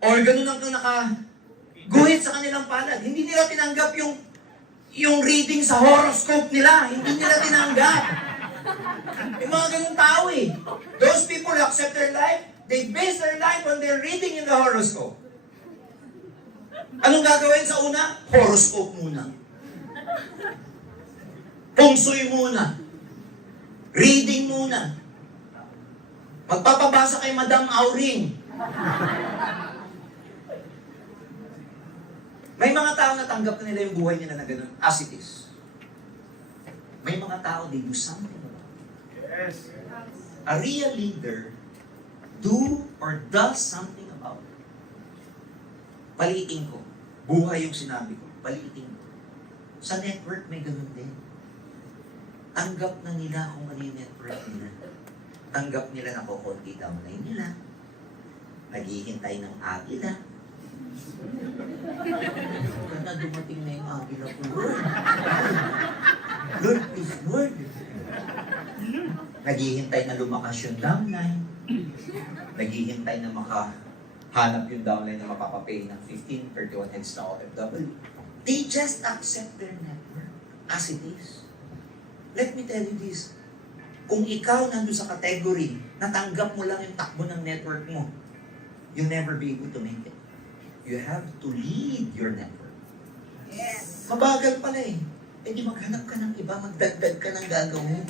Or ganun ang nakaguhit sa kanilang palad. Hindi nila tinanggap yung reading sa horoscope nila. Hindi nila tinanggap. Yung mga ganun tao eh. Those people accept their life. They base their life on their reading in the horoscope. Anong gagawin sa una? Horoscope muna. Feng Shui muna. Reading muna. Magpapabasa kay Madam Auring. May mga tao na tanggap na nila yung buhay nila na ganun, as it is. May mga tao, they do something about it. Yes. A real leader do or does something about it. Paliitin ko. Buhay yung sinabi ko. Paliitin ko. Sa network may ganun din. Tanggap na nila kung ano yung network nila. Tanggap nila na kukunti downline nila. Naghihintay ng agila. Kana dumating na yung agila ko, Lord. Lord, please, Lord. Naghihintay na lumakas yung downline. Naghihintay na makahanap yung downline na mapapapay ng 15, 31 heads na OFW. They just accept their network as it is. Let me tell you this. Kung ikaw nandun sa category, natanggap mo lang yung takbo ng network mo, you'll never be able to make it. You have to lead your network. Yes. Mabagal pala eh. Eh di maghanap ka ng iba, magdagdag ka ng gagawin.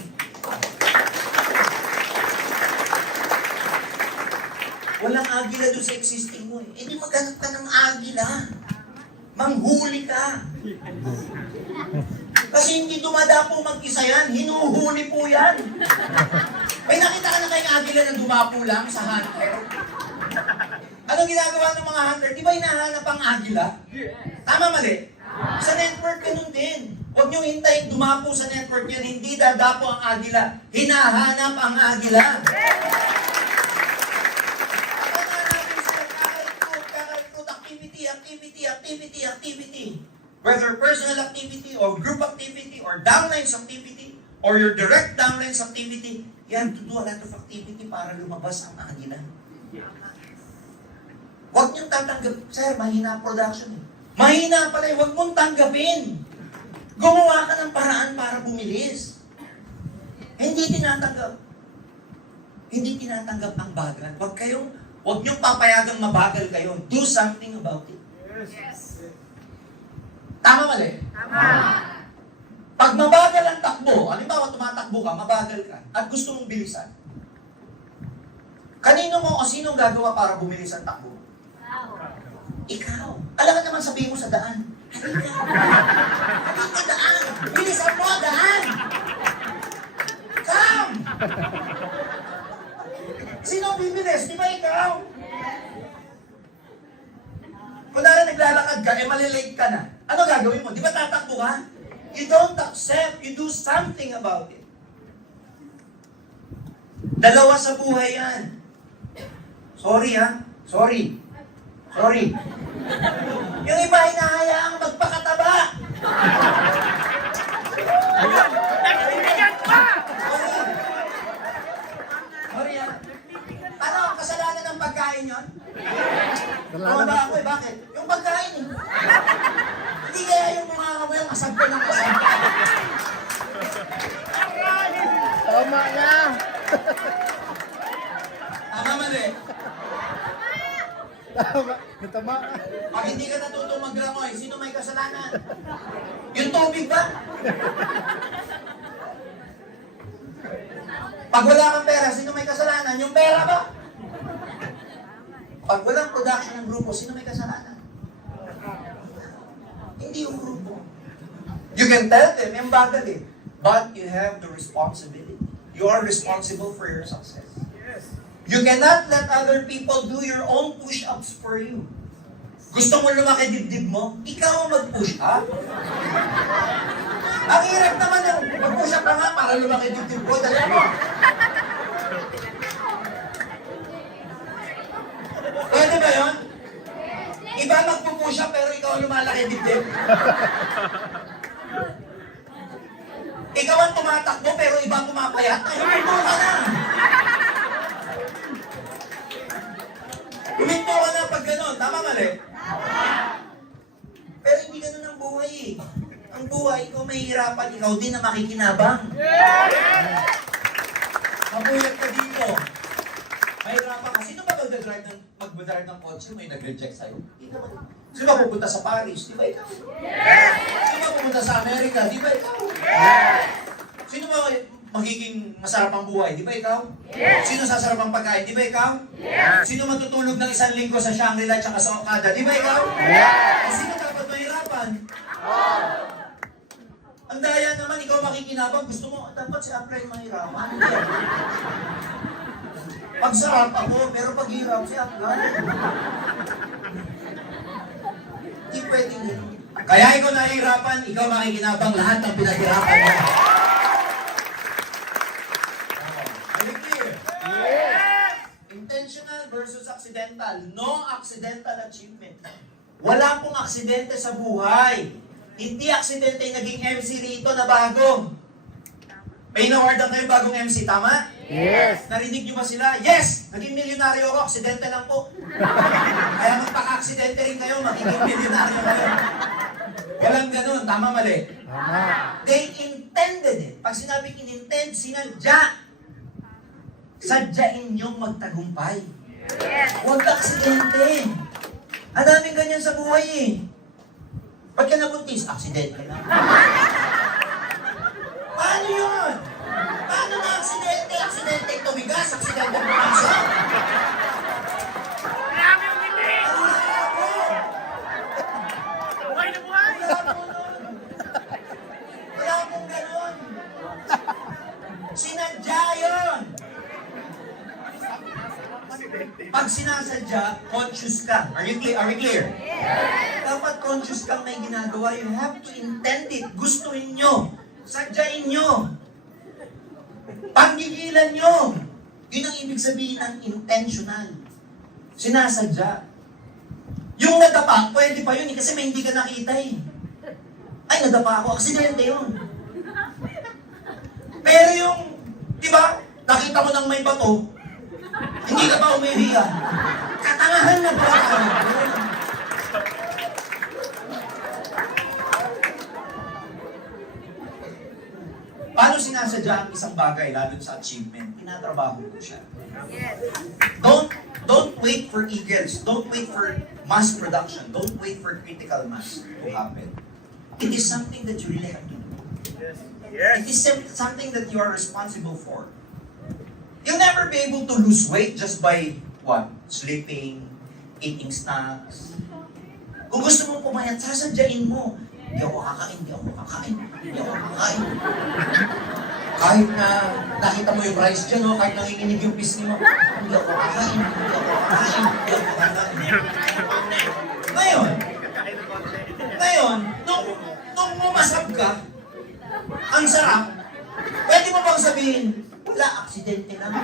Walang agila doon sa existing mo eh. Eh di maghanap ka ng agila. Manghuli ka. Kasi hindi dumadapo mag-isa yan, hinuhuli po yan. May nakita ka na kayong agila na dumapo lang sa hunter? Anong ginagawa ng mga hunter? Di ba hinahanap ang agila? Tama, mali? Sa network, ganun din. Huwag niyong hintayin dumapo sa network yan. Hindi dadapo ang agila. Hinahanap ang agila. Activity. Whether personal activity or group activity or downlines activity or your direct downlines activity, you have to do a lot of activity para lumabas ang agila. Huwag niyong tatanggap, sir, mahina ang production. Mahina pala, huwag mong tanggapin. Gumawa ka ng paraan para bumilis. Hindi tinatanggap. Hindi tinatanggap ang bagal. Huwag niyong papayagang mabagal kayo. Do something about it. Yes. Tama, mali? Tama. Pag mabagal ang takbo, halimbawa tumatakbo ka, mabagal ka, at gusto mong bilisan, kanino mo o sinong gagawa para bumilis ang takbo? Ikaw. Alam ka naman sabihin mo sa daan, halika. Halika daan. Bilisan mo, daan. Come. Sino ang bibilis? Di ba ikaw? Kunwari naglalakad ka, malilate ka na. Ano gagawin mo? Di ba tatakbo ka? You don't accept. You do something about it. Dalawa sa buhay yan. Sorry ha? Sorry. Yung iba hinahayaang magpakataba. Nagbibigyan pa! Sorry ha? Ano ang kasalanan ng pagkain yun? Wala ako eh. Bakit? Yung pagkain eh. Hindi kaya yung mga kamoy ang asag ko ng asag. Tama na! Tama, mali. Tama. Pag hindi ka natutong maglangoy, sino may kasalanan? Yung tubig ba? Pag wala kang pera, sino may kasalanan? Yung pera ba? Pag walang production ng grupo, sino may kasalanan? Hindi yung grupo. You can tell them, yung bagal eh. But you have the responsibility. You are responsible for your success. You cannot let other people do your own push-ups for you. Gusto mo lumaki dibdib mo? Ikaw ang mag-push up. Ang hirap naman ng mag-push up ka nga para lumaki dibdib ko. Dali mo. Pwede ba yun? Iba magpupush up pero ikaw ang lumalaki dibdib. Ikaw ang tumatakbo pero iba ang pumapayat. Ay, huminto ka na. Huminto ka na pag gano'n. Tama, mali? Pero hindi gano'n ang buhay eh. Ang buhay, ikaw mahihirapan, ikaw din na makikinabang. Mabulat ka dito. Mahirapan ka. Sino ba mag-drive ng kotse mo yung nag-reject sa'yo? Hindi naman. Sino ba pupunta sa Paris? Di ba ikaw? Sino ba pupunta sa Amerika? Di ba ikaw? Sino ba magiging masarap ang buhay? Di ba ikaw? Sino sasarap ang pagkain? Di ba ikaw? Sino matutulog ng 1 linggo sa Shangri-La at sa Okada? Di ba ikaw? Sino dapat mahirapan? Ang daya naman, ikaw makikinabang, gusto mo, dapat si Apray mahirapan. Pagsarap ako, pero paghirap si Apray. Hindi pwedeng yun. Kaya ikaw nahihirapan, ikaw makikinabang lahat ng pinaghirapan mo. Intentional versus accidental. No accidental achievement. Wala pong aksidente sa buhay. Hindi aksidente yung naging MC rito na bago. May in-award kayo bagong MC, tama? Yes! Narinig nyo ba sila? Yes! Naging milyonaryo ako, aksidente lang po. Kaya magpaka-aksidente rin kayo, magiging milyonaryo kayo. Walang ganun, tama, mali? Tama. They intended it. Pag sinabing in-intend, sinadya. Sadyain niyong magtagumpay. Huwag ka aksidente. Ang daming ganyan sa buhay eh. Ba't ka nabuntis? Aksidente lang. Paano yun? Paano na aksidente? Aksidente tumigas, aksidente pumasok. Marami ang hindi! Buhay na buhay! Wala pong ganun. Sinadya yun. Pag sinasadya, conscious ka. Are you clear? Dapat conscious kang may ginagawa. You have to intend it. Gustuhin nyo. Sadyain nyo. Panggigilan nyo. Yun ang ibig sabihin ng intentional. Sinasadya. Yung nadapa, pwede pa yun kasi may hindi ka nakita eh. Ay, nadapa ako. Aksidente yun. Pero yung, di ba, nakita mo ng may bato, hindi ka pa umihiya. Katangahan na ba? Paano sinasadya ang isang bagay, lalo sa achievement? Tinatrabaho ko siya. Don't wait for eagles. Don't wait for mass production. Don't wait for critical mass to happen. It is something that you really have to do. It is something that you are responsible for. You'll never be able to lose weight just by, what? Sleeping, eating snacks. Kung gusto mong pumayat, sasadyain mo. Hindi ako kakain, hindi ako kakain, hindi ako kakain. Kahit na nakita mo yung rice dyan, no? Kahit nanginginig yung pisngi mo, hindi ako kakain, hindi ako kakain, hindi ako kakain. Ngayon, nung mumasab ka, ang sarap, pwede mo bang sabihin, wala, aksidente lang.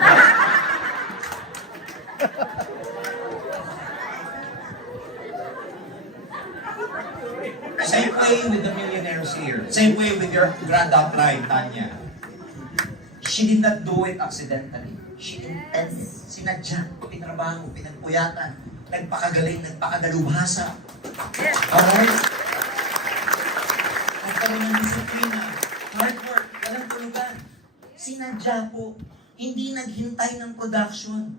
Same way with the millionaires here. Same way with your grand upline, Tanya. She did not do it accidentally. She intended. Sinadya, pinrabaho, pinagpuyatan, nagpakagaling, nagpakadalubhasa. Alright? Nagkaroon ng disiplina, hard work, walang tulugan. Sinadya po, hindi naghintay ng production.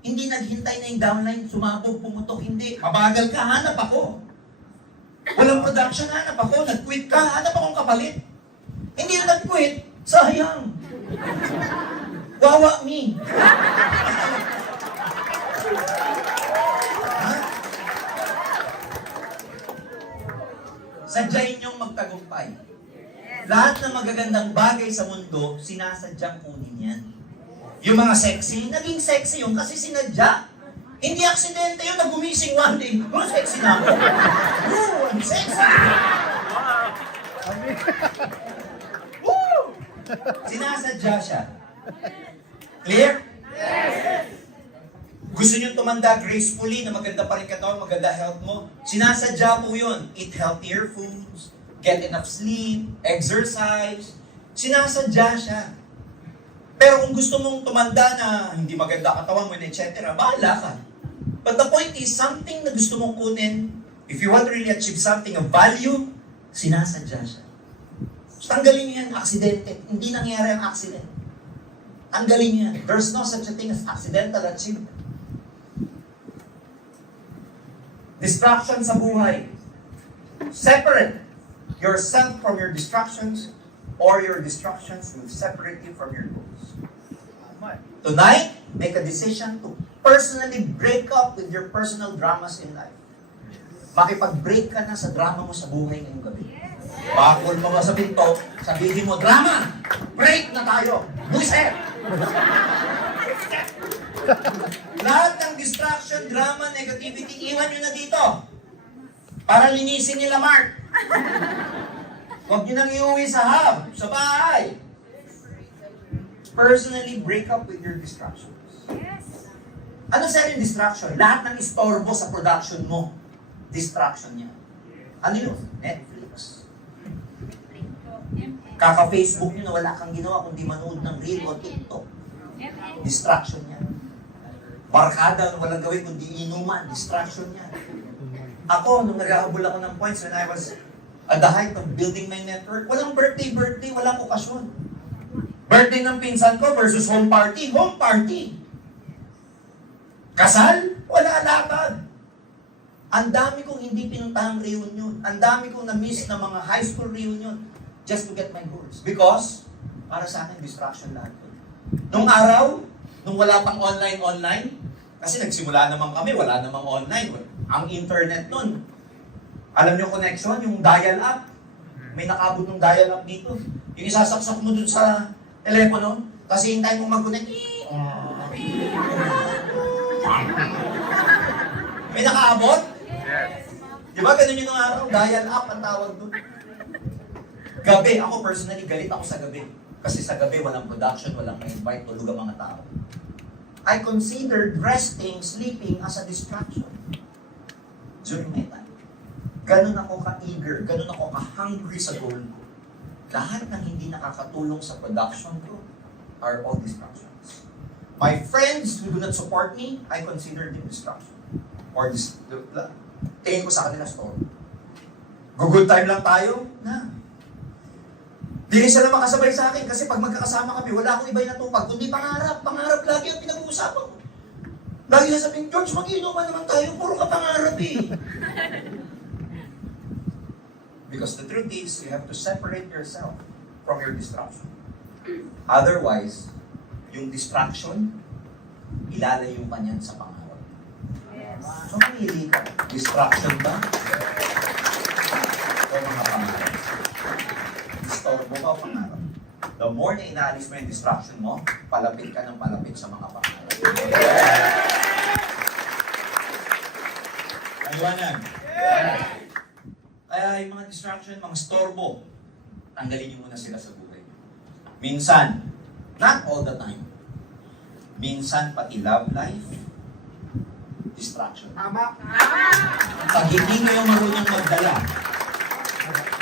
Hindi naghintay na yung downline, sumabog, pumutok, hindi. Mabagal ka, hanap ako. Walang production, hanap ako. Nag-quit ka, hanap akong kapalit. Hindi na nag-quit, sayang. Wawa me. Ha? Sadyain niyong magtagumpay. Lahat ng magagandang bagay sa mundo, sinasadyang kunin yan. Yung mga sexy, naging sexy yun kasi sinadya. Hindi aksidente yun, nagumising one day. Oh, sexy na ako. Woo, I'm sexy. Woo! Sinasadya siya. Clear? Yes. Gusto niyo tumanda gracefully na maganda pa rin katawan, maganda health mo? Sinasadya po yun. Eat healthier foods, get enough sleep, exercise. Sinasadya siya. Pero kung gusto mong tumanda na hindi maganda katawan mo, etc., bahala ka. But the point is, something na gusto mong kunin, if you want to really achieve something of value, sinasadya siya. So, tanggalin niyo yan, aksidente. Hindi nangyari ang accident. Tanggalin niyo yan. There's no such a thing as accidental achievement. Distraction sa buhay. Separate yourself from your distractions, or your distractions will separate you from your goals. Tonight, make a decision to personally break up with your personal dramas in life. Makipag-break ka na sa drama mo sa buhay ngayong gabi. Bakul mo ba sa pinto, sabihin mo, drama! Break na tayo! Buset! Lahat ng distraction, drama, negativity, iwan nyo na dito. Para linisin nila Mark. Huwag nyo nang iuwi sa hub, sa bahay. Personally break up with your distractions. Ano sa yung distraction? Lahat ng istorbo sa production mo, distraction niya. Ano yun? Netflix. Kaka-Facebook nyo na wala kang ginawa kundi manood ng reel o TikTok. Distraction niya. Barkada na walang gawin kundi inuman, distraction niya. Ako, nung naghahabol ako ng points when I was at the height of building my network, walang birthday, walang okasyon. Birthday ng pinsan ko versus home party. Kasal? Wala latag. Ang dami kong hindi pinuntahang reunion. Ang dami kong na-miss na mga high school reunion just to get my goals. Because, para sa akin, distraction lahat. Nung araw, nung wala pang online, kasi nagsimula naman kami, wala namang online. Ang internet nun, alam niyo connection, yung dial-up. May nakabot ng dial-up dito. Yung isasaksak mo dun sa telepono, kasi hintay mong mag-connect. May nakaabot? Yes. Di ba ganun yung araw? Dial up ang tawag doon. Gabi, ako personally, galit ako sa gabi. Kasi sa gabi, walang production, walang ma-invite, tulog ang mga tao. I considered resting, sleeping as a distraction during my time. Ganun ako ka-eager, ganun ako ka-hungry sa goal ko. Lahat ng hindi nakakatulong sa production ko are all distractions. My friends who do not support me, I consider them distraction. Or tingin ko sa kanila store. Good time lang tayo? Na. Hindi sila makasabay sa akin kasi pag magkakasama kami, wala akong iba'y natupag, kundi pangarap. Pangarap lagi ang pinag-uusapan ko. Lagi na sabihin, George, mag-inuman naman tayo, puro ka pangarap eh. Because the truth is, you have to separate yourself from your distraction. Otherwise, yung distraction, ilalayo ka niyan sa pangarap. So, mamili ka. Distraction ba? O mga pangarap? Distorbo ba o pangarap? The more na inaalis mo yung distraction mo, palapit ka ng palapit sa mga pangarap. Aywanan. Kaya yung mga distraction, mga storbo, tanggalin niyo muna sila sa buhay. Minsan, not all the time. Minsan, pati love life, distraction. Tama. Pag hindi mo yung marunong magdala,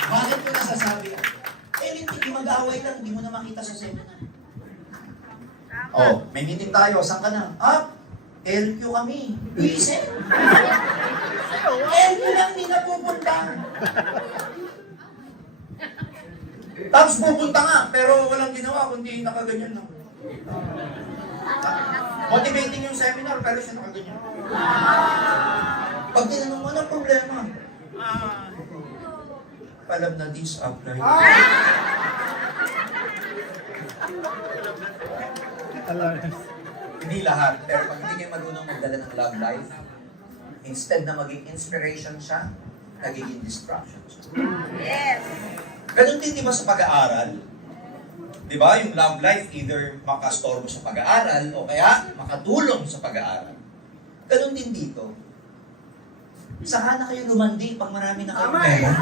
bakit ko nasasabi yan? Hindi mag-aaway lang, hindi mo na makita sa seminar. Oh, may meeting tayo, saan ka na? LQ kami. Listen. LQ lang, hindi na pupunta. Tapos pupunta nga, pero walang ginawa, kundi nakaganyan lang. Motivating yung seminar, pero siya nakaganyan. Pag tinanong mo, anong problema? Alam na this apply. Hindi lahat, pero pag hindi kayo marunong magdala ng love life, instead na maging inspiration siya, nagiging distraction siya. Yes. Ganun din, di ba, sa pag-aaral? Di ba, yung love life, either makastorbo sa pag-aaral o kaya makatulong sa pag-aaral. Ganun din dito. Saan na kayo lumandi pag marami na kayo pera?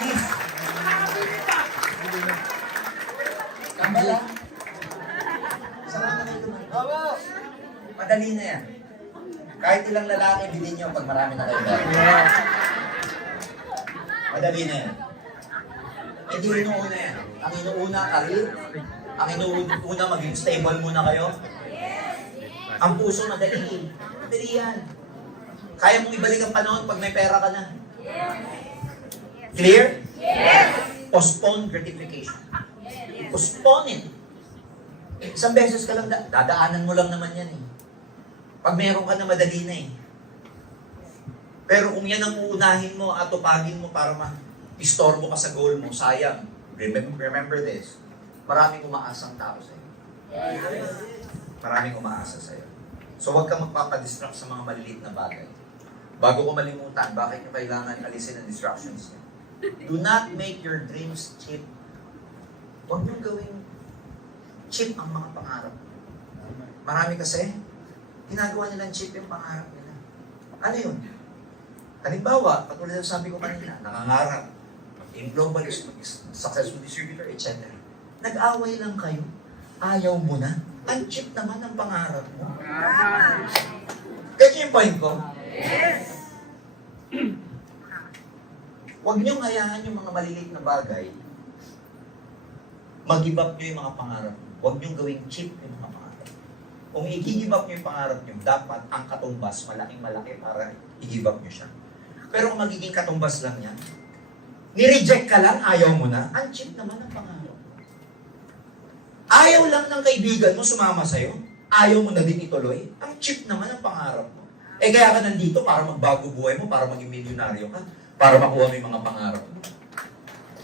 Please. Kambala. Saan na kayo lumandi? Madali na yan. Kahit ilang lalaki, bilhin nyo pag marami na kayo pera. Madali na yan. Hindi inuuna yan. Ang inuuna, karir. Ang inuuna, maging stable muna kayo. Ang puso, madali. Madali yan. Kaya mong ibalik ang panahon pag may pera ka na. Clear? Yes. Postpone gratification. Postpone it. Isang beses ka lang, dadaanan mo lang naman yan eh. Pag meron ka na, madali na eh. Pero kung yan ang uunahin mo, atupagin mo para ma-istorbo ka sa goal mo, sayang. Remember this. Maraming umaasang tao sa'yo. Maraming umaasa sa'yo. So huwag kang magpapadistract sa mga maliliit na bagay. Bago ko malimutan, bakit nyo kailangan alisin ang distractions niyo? Do not make your dreams cheap. Huwag nyo gawing cheap ang mga pangarap. Marami kasi, ginagawa nilang cheap yung pangarap nila. Ano yun? Halimbawa, katulad ng sabi ko kanina, nakangarap, in globalist, successful distributor, etc. Nag-away lang kayo, ayaw mo na, ang cheap naman ang pangarap mo. Kaya yung point ko? Yes. Huwag niyong hayaan yung mga maliliit na bagay, mag-give up niyo yung mga pangarap niyo. Huwag niyong gawing cheap yung mga pangarap. Kung i-give up niyo yung pangarap niyo, dapat ang katumbas, malaking-malaki para i-give up niyo siya. Pero kung magiging katumbas lang yan, ni-reject ka lang, ayaw mo na, ang cheap naman ang pangarap. Ayaw lang ng kaibigan mo sumama sa'yo, ayaw mo na din ituloy, ang cheap naman ang pangarap mo. Eh kaya ka nandito para magbago buhay mo, para maging milyonaryo ka, para makuha mo yung mga pangarap mo.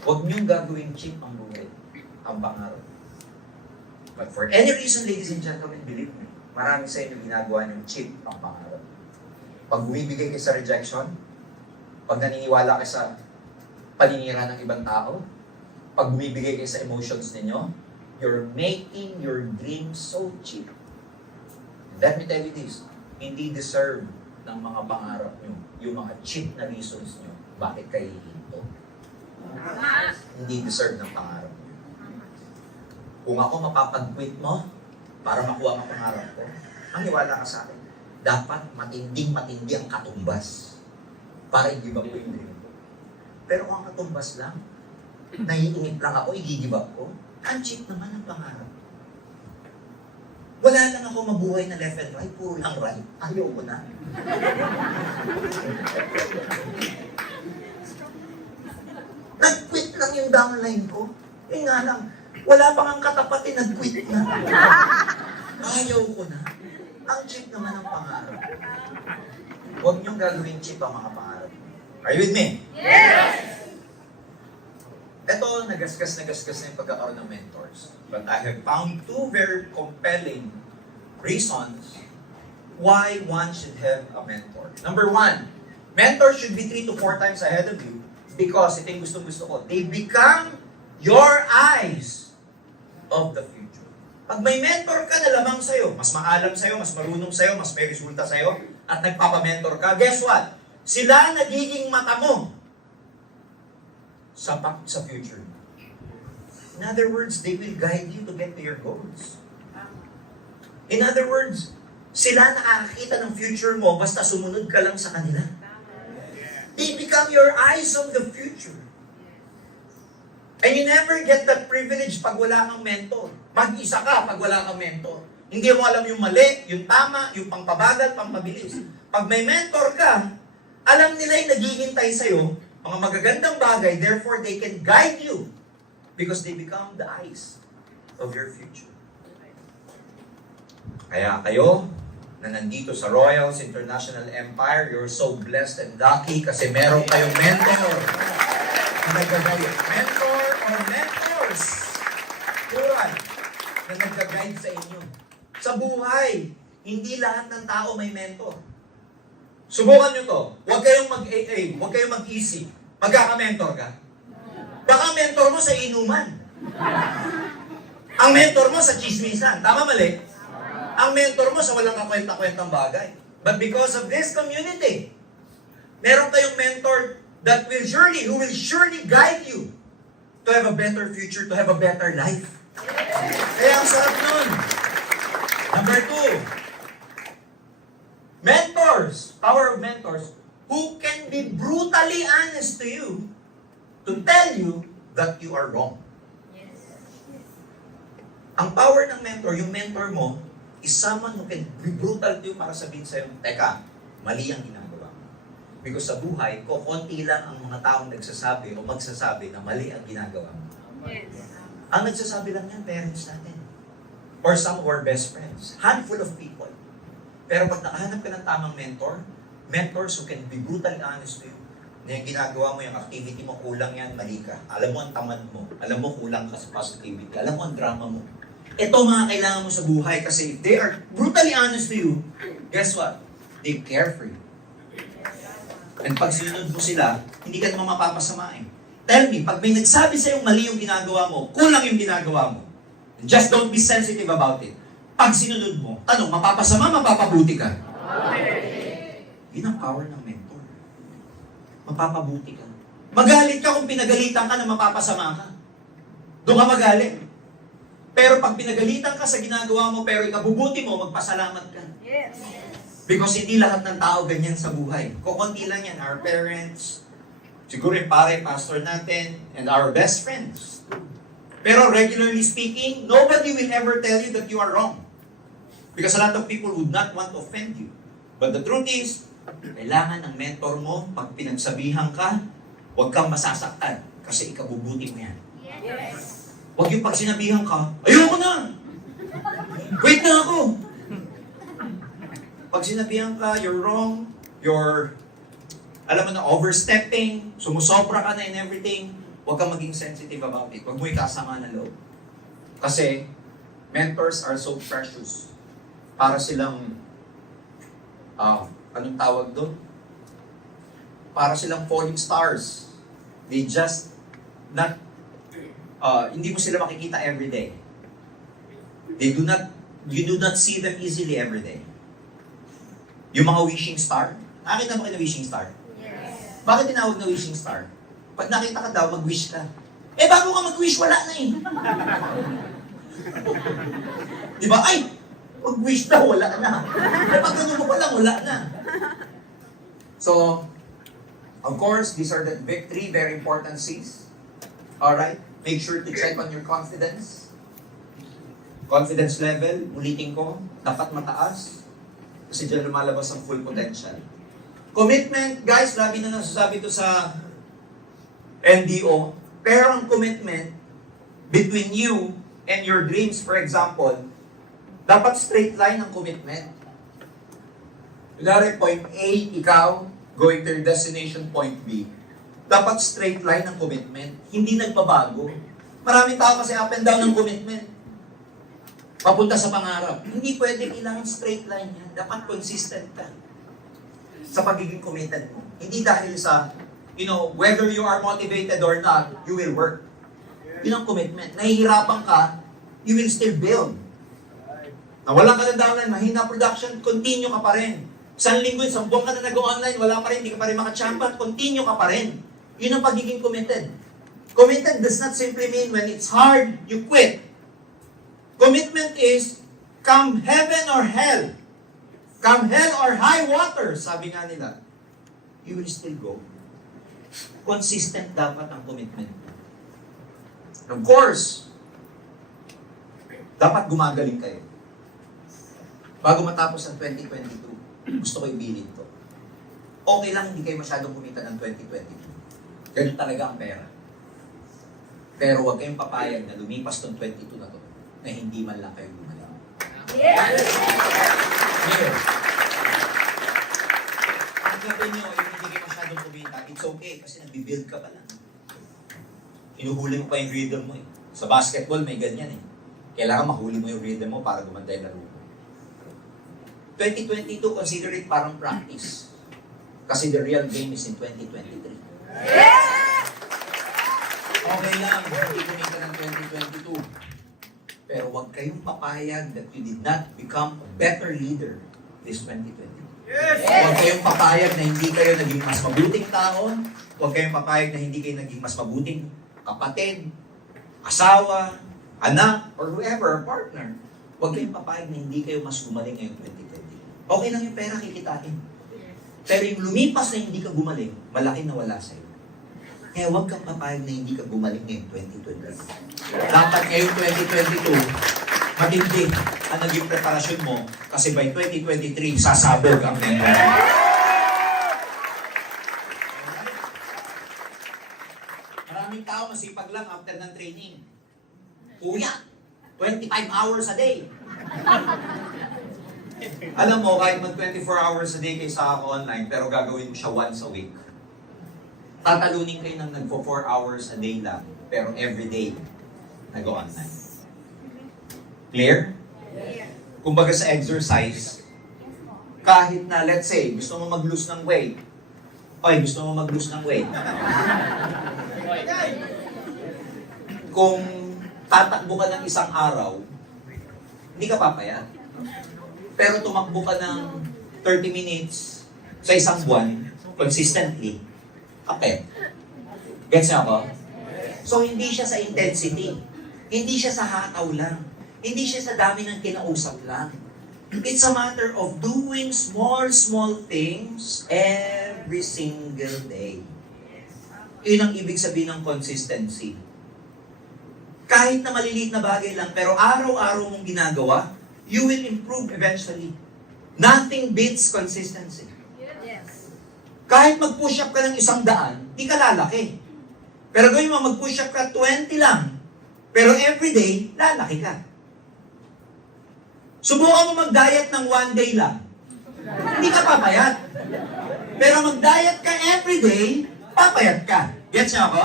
Huwag niyong gagawin cheap ang buhay, ang pangarap. But for any reason, ladies and gentlemen, believe me, marami sa inyo ginagawa ng cheap ang pangarap. Pag bumibigay kayo sa rejection, pag naniniwala kayo sa paninira ng ibang tao, pag bumibigay kayo sa emotions ninyo, you're making your dreams so cheap. Let me tell you this, hindi deserve ng mga pangarap nyo, yung mga cheap na reasons nyo, bakit kayo hihinto. Hindi deserve ng pangarap nyo. Kung ako mapapag-quit mo, para makuha ang pangarap ko, maniwala ka sa akin, dapat matinding-matindi ang katumbas para i-give up ko yung dream ko. Pero kung ang katumbas lang, naiinip lang ako, i-give up ko, ang cheap naman ang pangarap. Wala lang ako mabuhay na left and right, puro lang right. Ayaw ko na. Nag-quit lang yung downline ko. Yun nga lang, wala pang ang katapat nag-quit na. Ayaw ko na. Ang cheap naman ang pangarap. Huwag niyong gagawin cheap ang mga pangarap. Are you with me? Yes! Ito, nagasgas na yung pagkakaroon ng mentors. But I have found two very compelling reasons why one should have a mentor. Number one, mentors should be 3 to 4 times ahead of you because ito yung gustong-gusto ko. They become your eyes of the future. Pag may mentor ka na lamang sa'yo, mas maalam sa'yo, mas marunong sa'yo, mas may resulta sa'yo, at nagpapamentor ka, guess what? Sila nagiging mata mo sa future. In other words, they will guide you to get to your goals. In other words, sila nakakakita ng future mo basta sumunod ka lang sa kanila. They become your eyes of the future. And you never get that privilege pag wala kang mentor. Mag-isa ka pag wala kang mentor. Hindi mo alam yung mali, yung tama, yung pangpabagal, pangpabilis. Pag may mentor ka, alam nila yung naghihintay sa'yo, mga magagandang bagay, therefore they can guide you because they become the eyes of your future. Kaya kayo, na nandito sa Royals International Empire, you're so blessed and lucky kasi meron kayong mentor. Mentor or mentors. Plural. Na nag-guide sa inyo. Sa buhay, hindi lahat ng tao may mentor. Subukan nyo to. Huwag kayong mag-AA, huwag kayong mag-easy. Magkaka-mentor ka. Baka mentor mo sa inuman. Ang mentor mo sa chismisan. Tama mali? Ang mentor mo sa walang kakwenta-kwentang bagay. But because of this community, meron kayong mentor that will surely guide you to have a better future, to have a better life. Kaya ang sarap nun. Number 2, mentors, power of mentors, who can be brutally honest to you to tell you that you are wrong. Ang power ng mentor, yung mentor mo, is someone who can be brutal to you para sabihin sa'yo, teka, mali ang ginagawa mo. Because sa buhay, konti lang ang mga taong nagsasabi o magsasabi na mali ang ginagawa mo. Ang nagsasabi lang yan, parents natin. Or some of our best friends. Handful of people. Pero pag nakahanap ka ng tamang mentor, mentors who can be brutally honest to you, na yung ginagawa mo, yung activity mo, kulang yan, mali ka. Alam mo ang tamad mo. Alam mo kulang ka sa positivity. Alam mo ang drama mo. Ito mga kailangan mo sa buhay kasi if they are brutally honest to you, guess what? They care for you. And pag sinunod mo sila, hindi ka naman mapapasamain. Tell me, pag may nagsabi sa'yo mali yung ginagawa mo, kulang yung ginagawa mo, just don't be sensitive about it. Pag sinunod mo, ano, mapapasama, mapapabuti ka? Yun ang power ng mentor. Mapapabuti ka. Magalit ka kung pinagalitan ka na mapapasama ka. Doon ka magalit. Pero pag pinagalitan ka sa ginagawa mo, pero ikabubuti mo, magpasalamat ka. Yes. Because hindi lahat ng tao ganyan sa buhay. Kukunti lang yan, our parents, siguro yung pare, pastor natin, and our best friends. Pero regularly speaking, nobody will ever tell you that you are wrong. Because a lot of people would not want to offend you. But the truth is, kailangan ng mentor mo, pag pinagsabihan ka, huwag kang masasaktan kasi ikabubuti mo yan. Yes. Huwag yung pag sinabihan ka, ayoko na! Wait na ako! Pag sinabihan ka, you're wrong, you're, alam mo na, overstepping, sumusobra ka na in everything, huwag kang maging sensitive about it. Huwag mo ikasama na loob. Kasi, mentors are so precious. Para silang, anong tawag doon? Para silang falling stars. They just, hindi mo sila makikita every day. You do not see them easily every day. Yung mga wishing star. Nakita mo kayo na wishing star? Yes. Bakit tinawag na wishing star? Pag nakita ka daw, mag-wish ka. Eh, bago ka mag-wish, wala na eh. Di ba? Ay, mag-wish daw, wala na. Eh, pag ganun mo pa lang, wala na. So, of course, these are the three very important C's. Alright? Make sure to check on your confidence. Confidence level, ulitin ko, dapat mataas. Kasi dyan lumalabas ang full potential. Commitment, guys, lagi na nasasabi to sa NDO. Pero ang commitment between you and your dreams, for example, dapat straight line ang commitment. Kunwari, point A, ikaw, going to your destination, point B. Dapat straight line ang commitment. Hindi nagbabago. Maraming tao kasi up and down ang commitment. Papunta sa pangarap. Hindi pwede kailangan straight line yan. Dapat consistent ka sa pagiging committed mo. Hindi dahil sa, whether you are motivated or not, you will work. Yun ang commitment. Nahihirapan ka, you will still build. Nawalan ka ng downline, mahina production, continue ka pa rin. Isang linggo, isang buwan ka na nag-online, wala pa rin, hindi ka pa rin makachampion, continue ka pa rin. Yun ang pagiging committed. Committed does not simply mean when it's hard, you quit. Commitment is, come heaven or hell, come hell or high water, sabi nga nila, you will still go. Consistent dapat ang commitment. Of course, dapat gumagaling kayo. Bago matapos ang 2022, gusto ko ibilin to. Okay lang hindi kayo masyadong kumita ng 2022. Ganun talaga ang pera. Pero huwag kayong papayag na lumipas tong 22 na to, na hindi man lang kayo gumalaw. Yes. Clear. Ang gawin nyo, yung hindi kayo masyadong kumita, it's okay kasi nagbibuild ka pa lang. Inuhuli mo pa yung rhythm mo eh. Sa basketball may ganyan eh. Kailangan mahuli mo yung rhythm mo para gumanda yung laro mo. 2022, consider it parang practice. Kasi the real game is in 2023. Yes. Okay lang, hindi kumita ng 2022. Pero huwag kayong papayag that you did not become a better leader this 2020. Huwag kayong papayag na hindi kayo naging mas mabuting tao. Huwag kayong papayag na hindi kayo naging mas mabuting kapatid, asawa, anak, or whoever, partner. Huwag kayong papayag na hindi kayo mas gumaling ngayong 2020. Okay lang yung pera kikitain. Pero yung lumipas na hindi ka gumaling, malaki na wala sa'yo. Kaya huwag kang papayag na hindi ka gumaling ngayong 2020. Dapat ngayong 2022, matindi ang naging preparasyon mo kasi by 2023, sasabog ang memory. Maraming tao masipag lang after ng training. Kuya, 25 hours a day. Alam mo, kahit mag 24 hours a day kayo sa ako online, pero gagawin mo siya once a week. Tatalunin kayo ng nagpo 4 hours a day lang, pero every day, nag-online. Clear? Kumbaga sa exercise, kahit na, let's say, gusto mo mag-lose ng weight. Okay, gusto mo mag-lose ng weight. Kung tatakbo ka ng isang araw, hindi ka papayat. Pero tumakbo ka ng 30 minutes sa isang buwan, consistently, kapit. Gets niyo ako? So, hindi siya sa intensity. Hindi siya sa hataw lang. Hindi siya sa dami ng kinausap lang. It's a matter of doing small things every single day. Yun ang ibig sabihin ng consistency. Kahit na maliliit na bagay lang, pero araw-araw mong ginagawa, you will improve eventually. Nothing beats consistency. Yes. Kahit mag-push up ka ng 100, di ka lalaki. Pero gawin mo, mag-push up ka 20 lang. Pero everyday, lalaki ka. Subukan mo mag-diet ng 1 day lang. Hindi ka papayat. Pero mag-diet ka everyday, papayat ka. Gets niyo ako?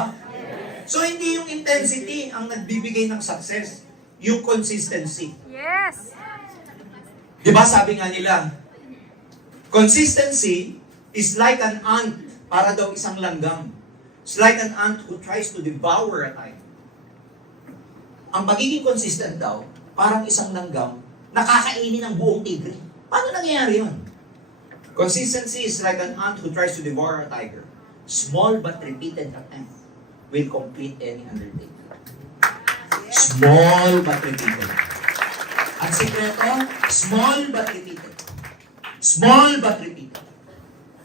So, hindi yung intensity ang nagbibigay ng success. Yung consistency. Yes. Di ba sabi nga nila, consistency is like an ant, para daw isang langgam. It's like an ant who tries to devour a time. Ang pagiging consistent daw, parang isang langgam, nakakainin ng buong tigre. Paano nangyayari yun? Consistency is like an ant who tries to devour a tiger. Small but repeated attempt will complete any undertaking. Small but repeated. Ang sikreto, small but repeated. Small but repeated.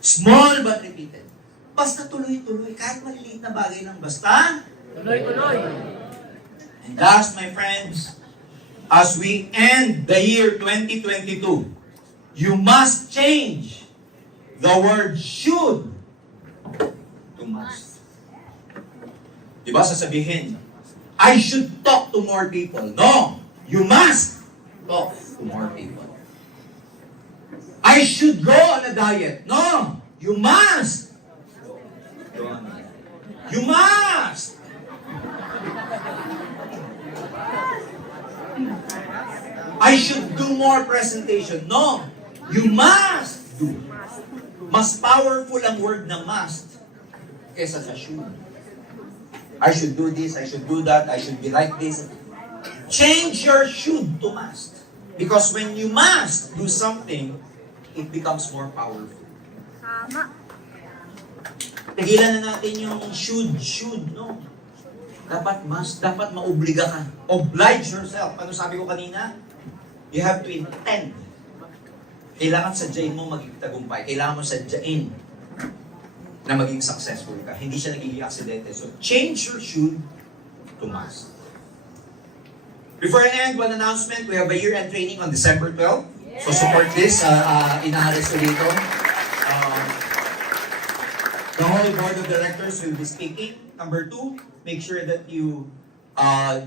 Small but repeated. Basta tuloy-tuloy. Kahit maliliit na bagay lang, basta Tuloy-tuloy. And last, my friends, as we end the year 2022, you must change the word should to must. Diba sasabihin, I should talk to more people. No! You must talk to more people. I should go on a diet. No! You must go on a diet. You must! I should do more presentation. No! You must do. Mas powerful ang word na must kesa sa should. I should do this, I should do that, I should be like this. Change your should to must. Because when you must do something, it becomes more powerful. Tama. Tigilan na natin yung should, no? Dapat must, dapat maobliga ka. Oblige yourself. Ano sabi ko kanina? You have to intend. Kailangan sadyain mo maging tagumpay. Kailangan mo sadyain na maging successful ka. Hindi siya nagiging aksidente. So, change your should to must. Before I end, one announcement. We have a year-end training on December 12. So, support this. Inahalis ko dito. The whole board of directors will be speaking. Number 2, make sure that you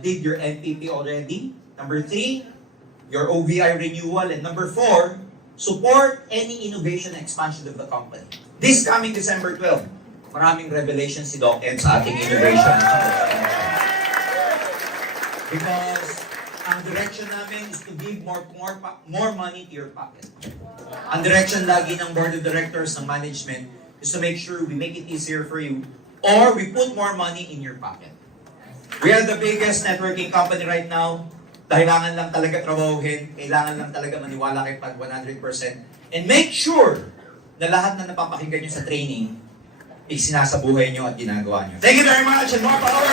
did your NPP already. Number 3, your OVI renewal. And number 4, support any innovation and expansion of the company. This coming December 12, maraming revelation si Doc Ed sa ating innovation. Because ang direction namin is to give more money to your pocket. Ang direction lagi ng board of directors, ng management, is to make sure we make it easier for you or we put more money in your pocket. We are the biggest networking company right now. Kailangan lang talaga trabahuhin, kailangan lang talaga maniwala kay Pag 100%. And make sure na lahat na napapakinggan nyo sa training, sinasabuhay nyo at ginagawa nyo. Thank you very much and more power!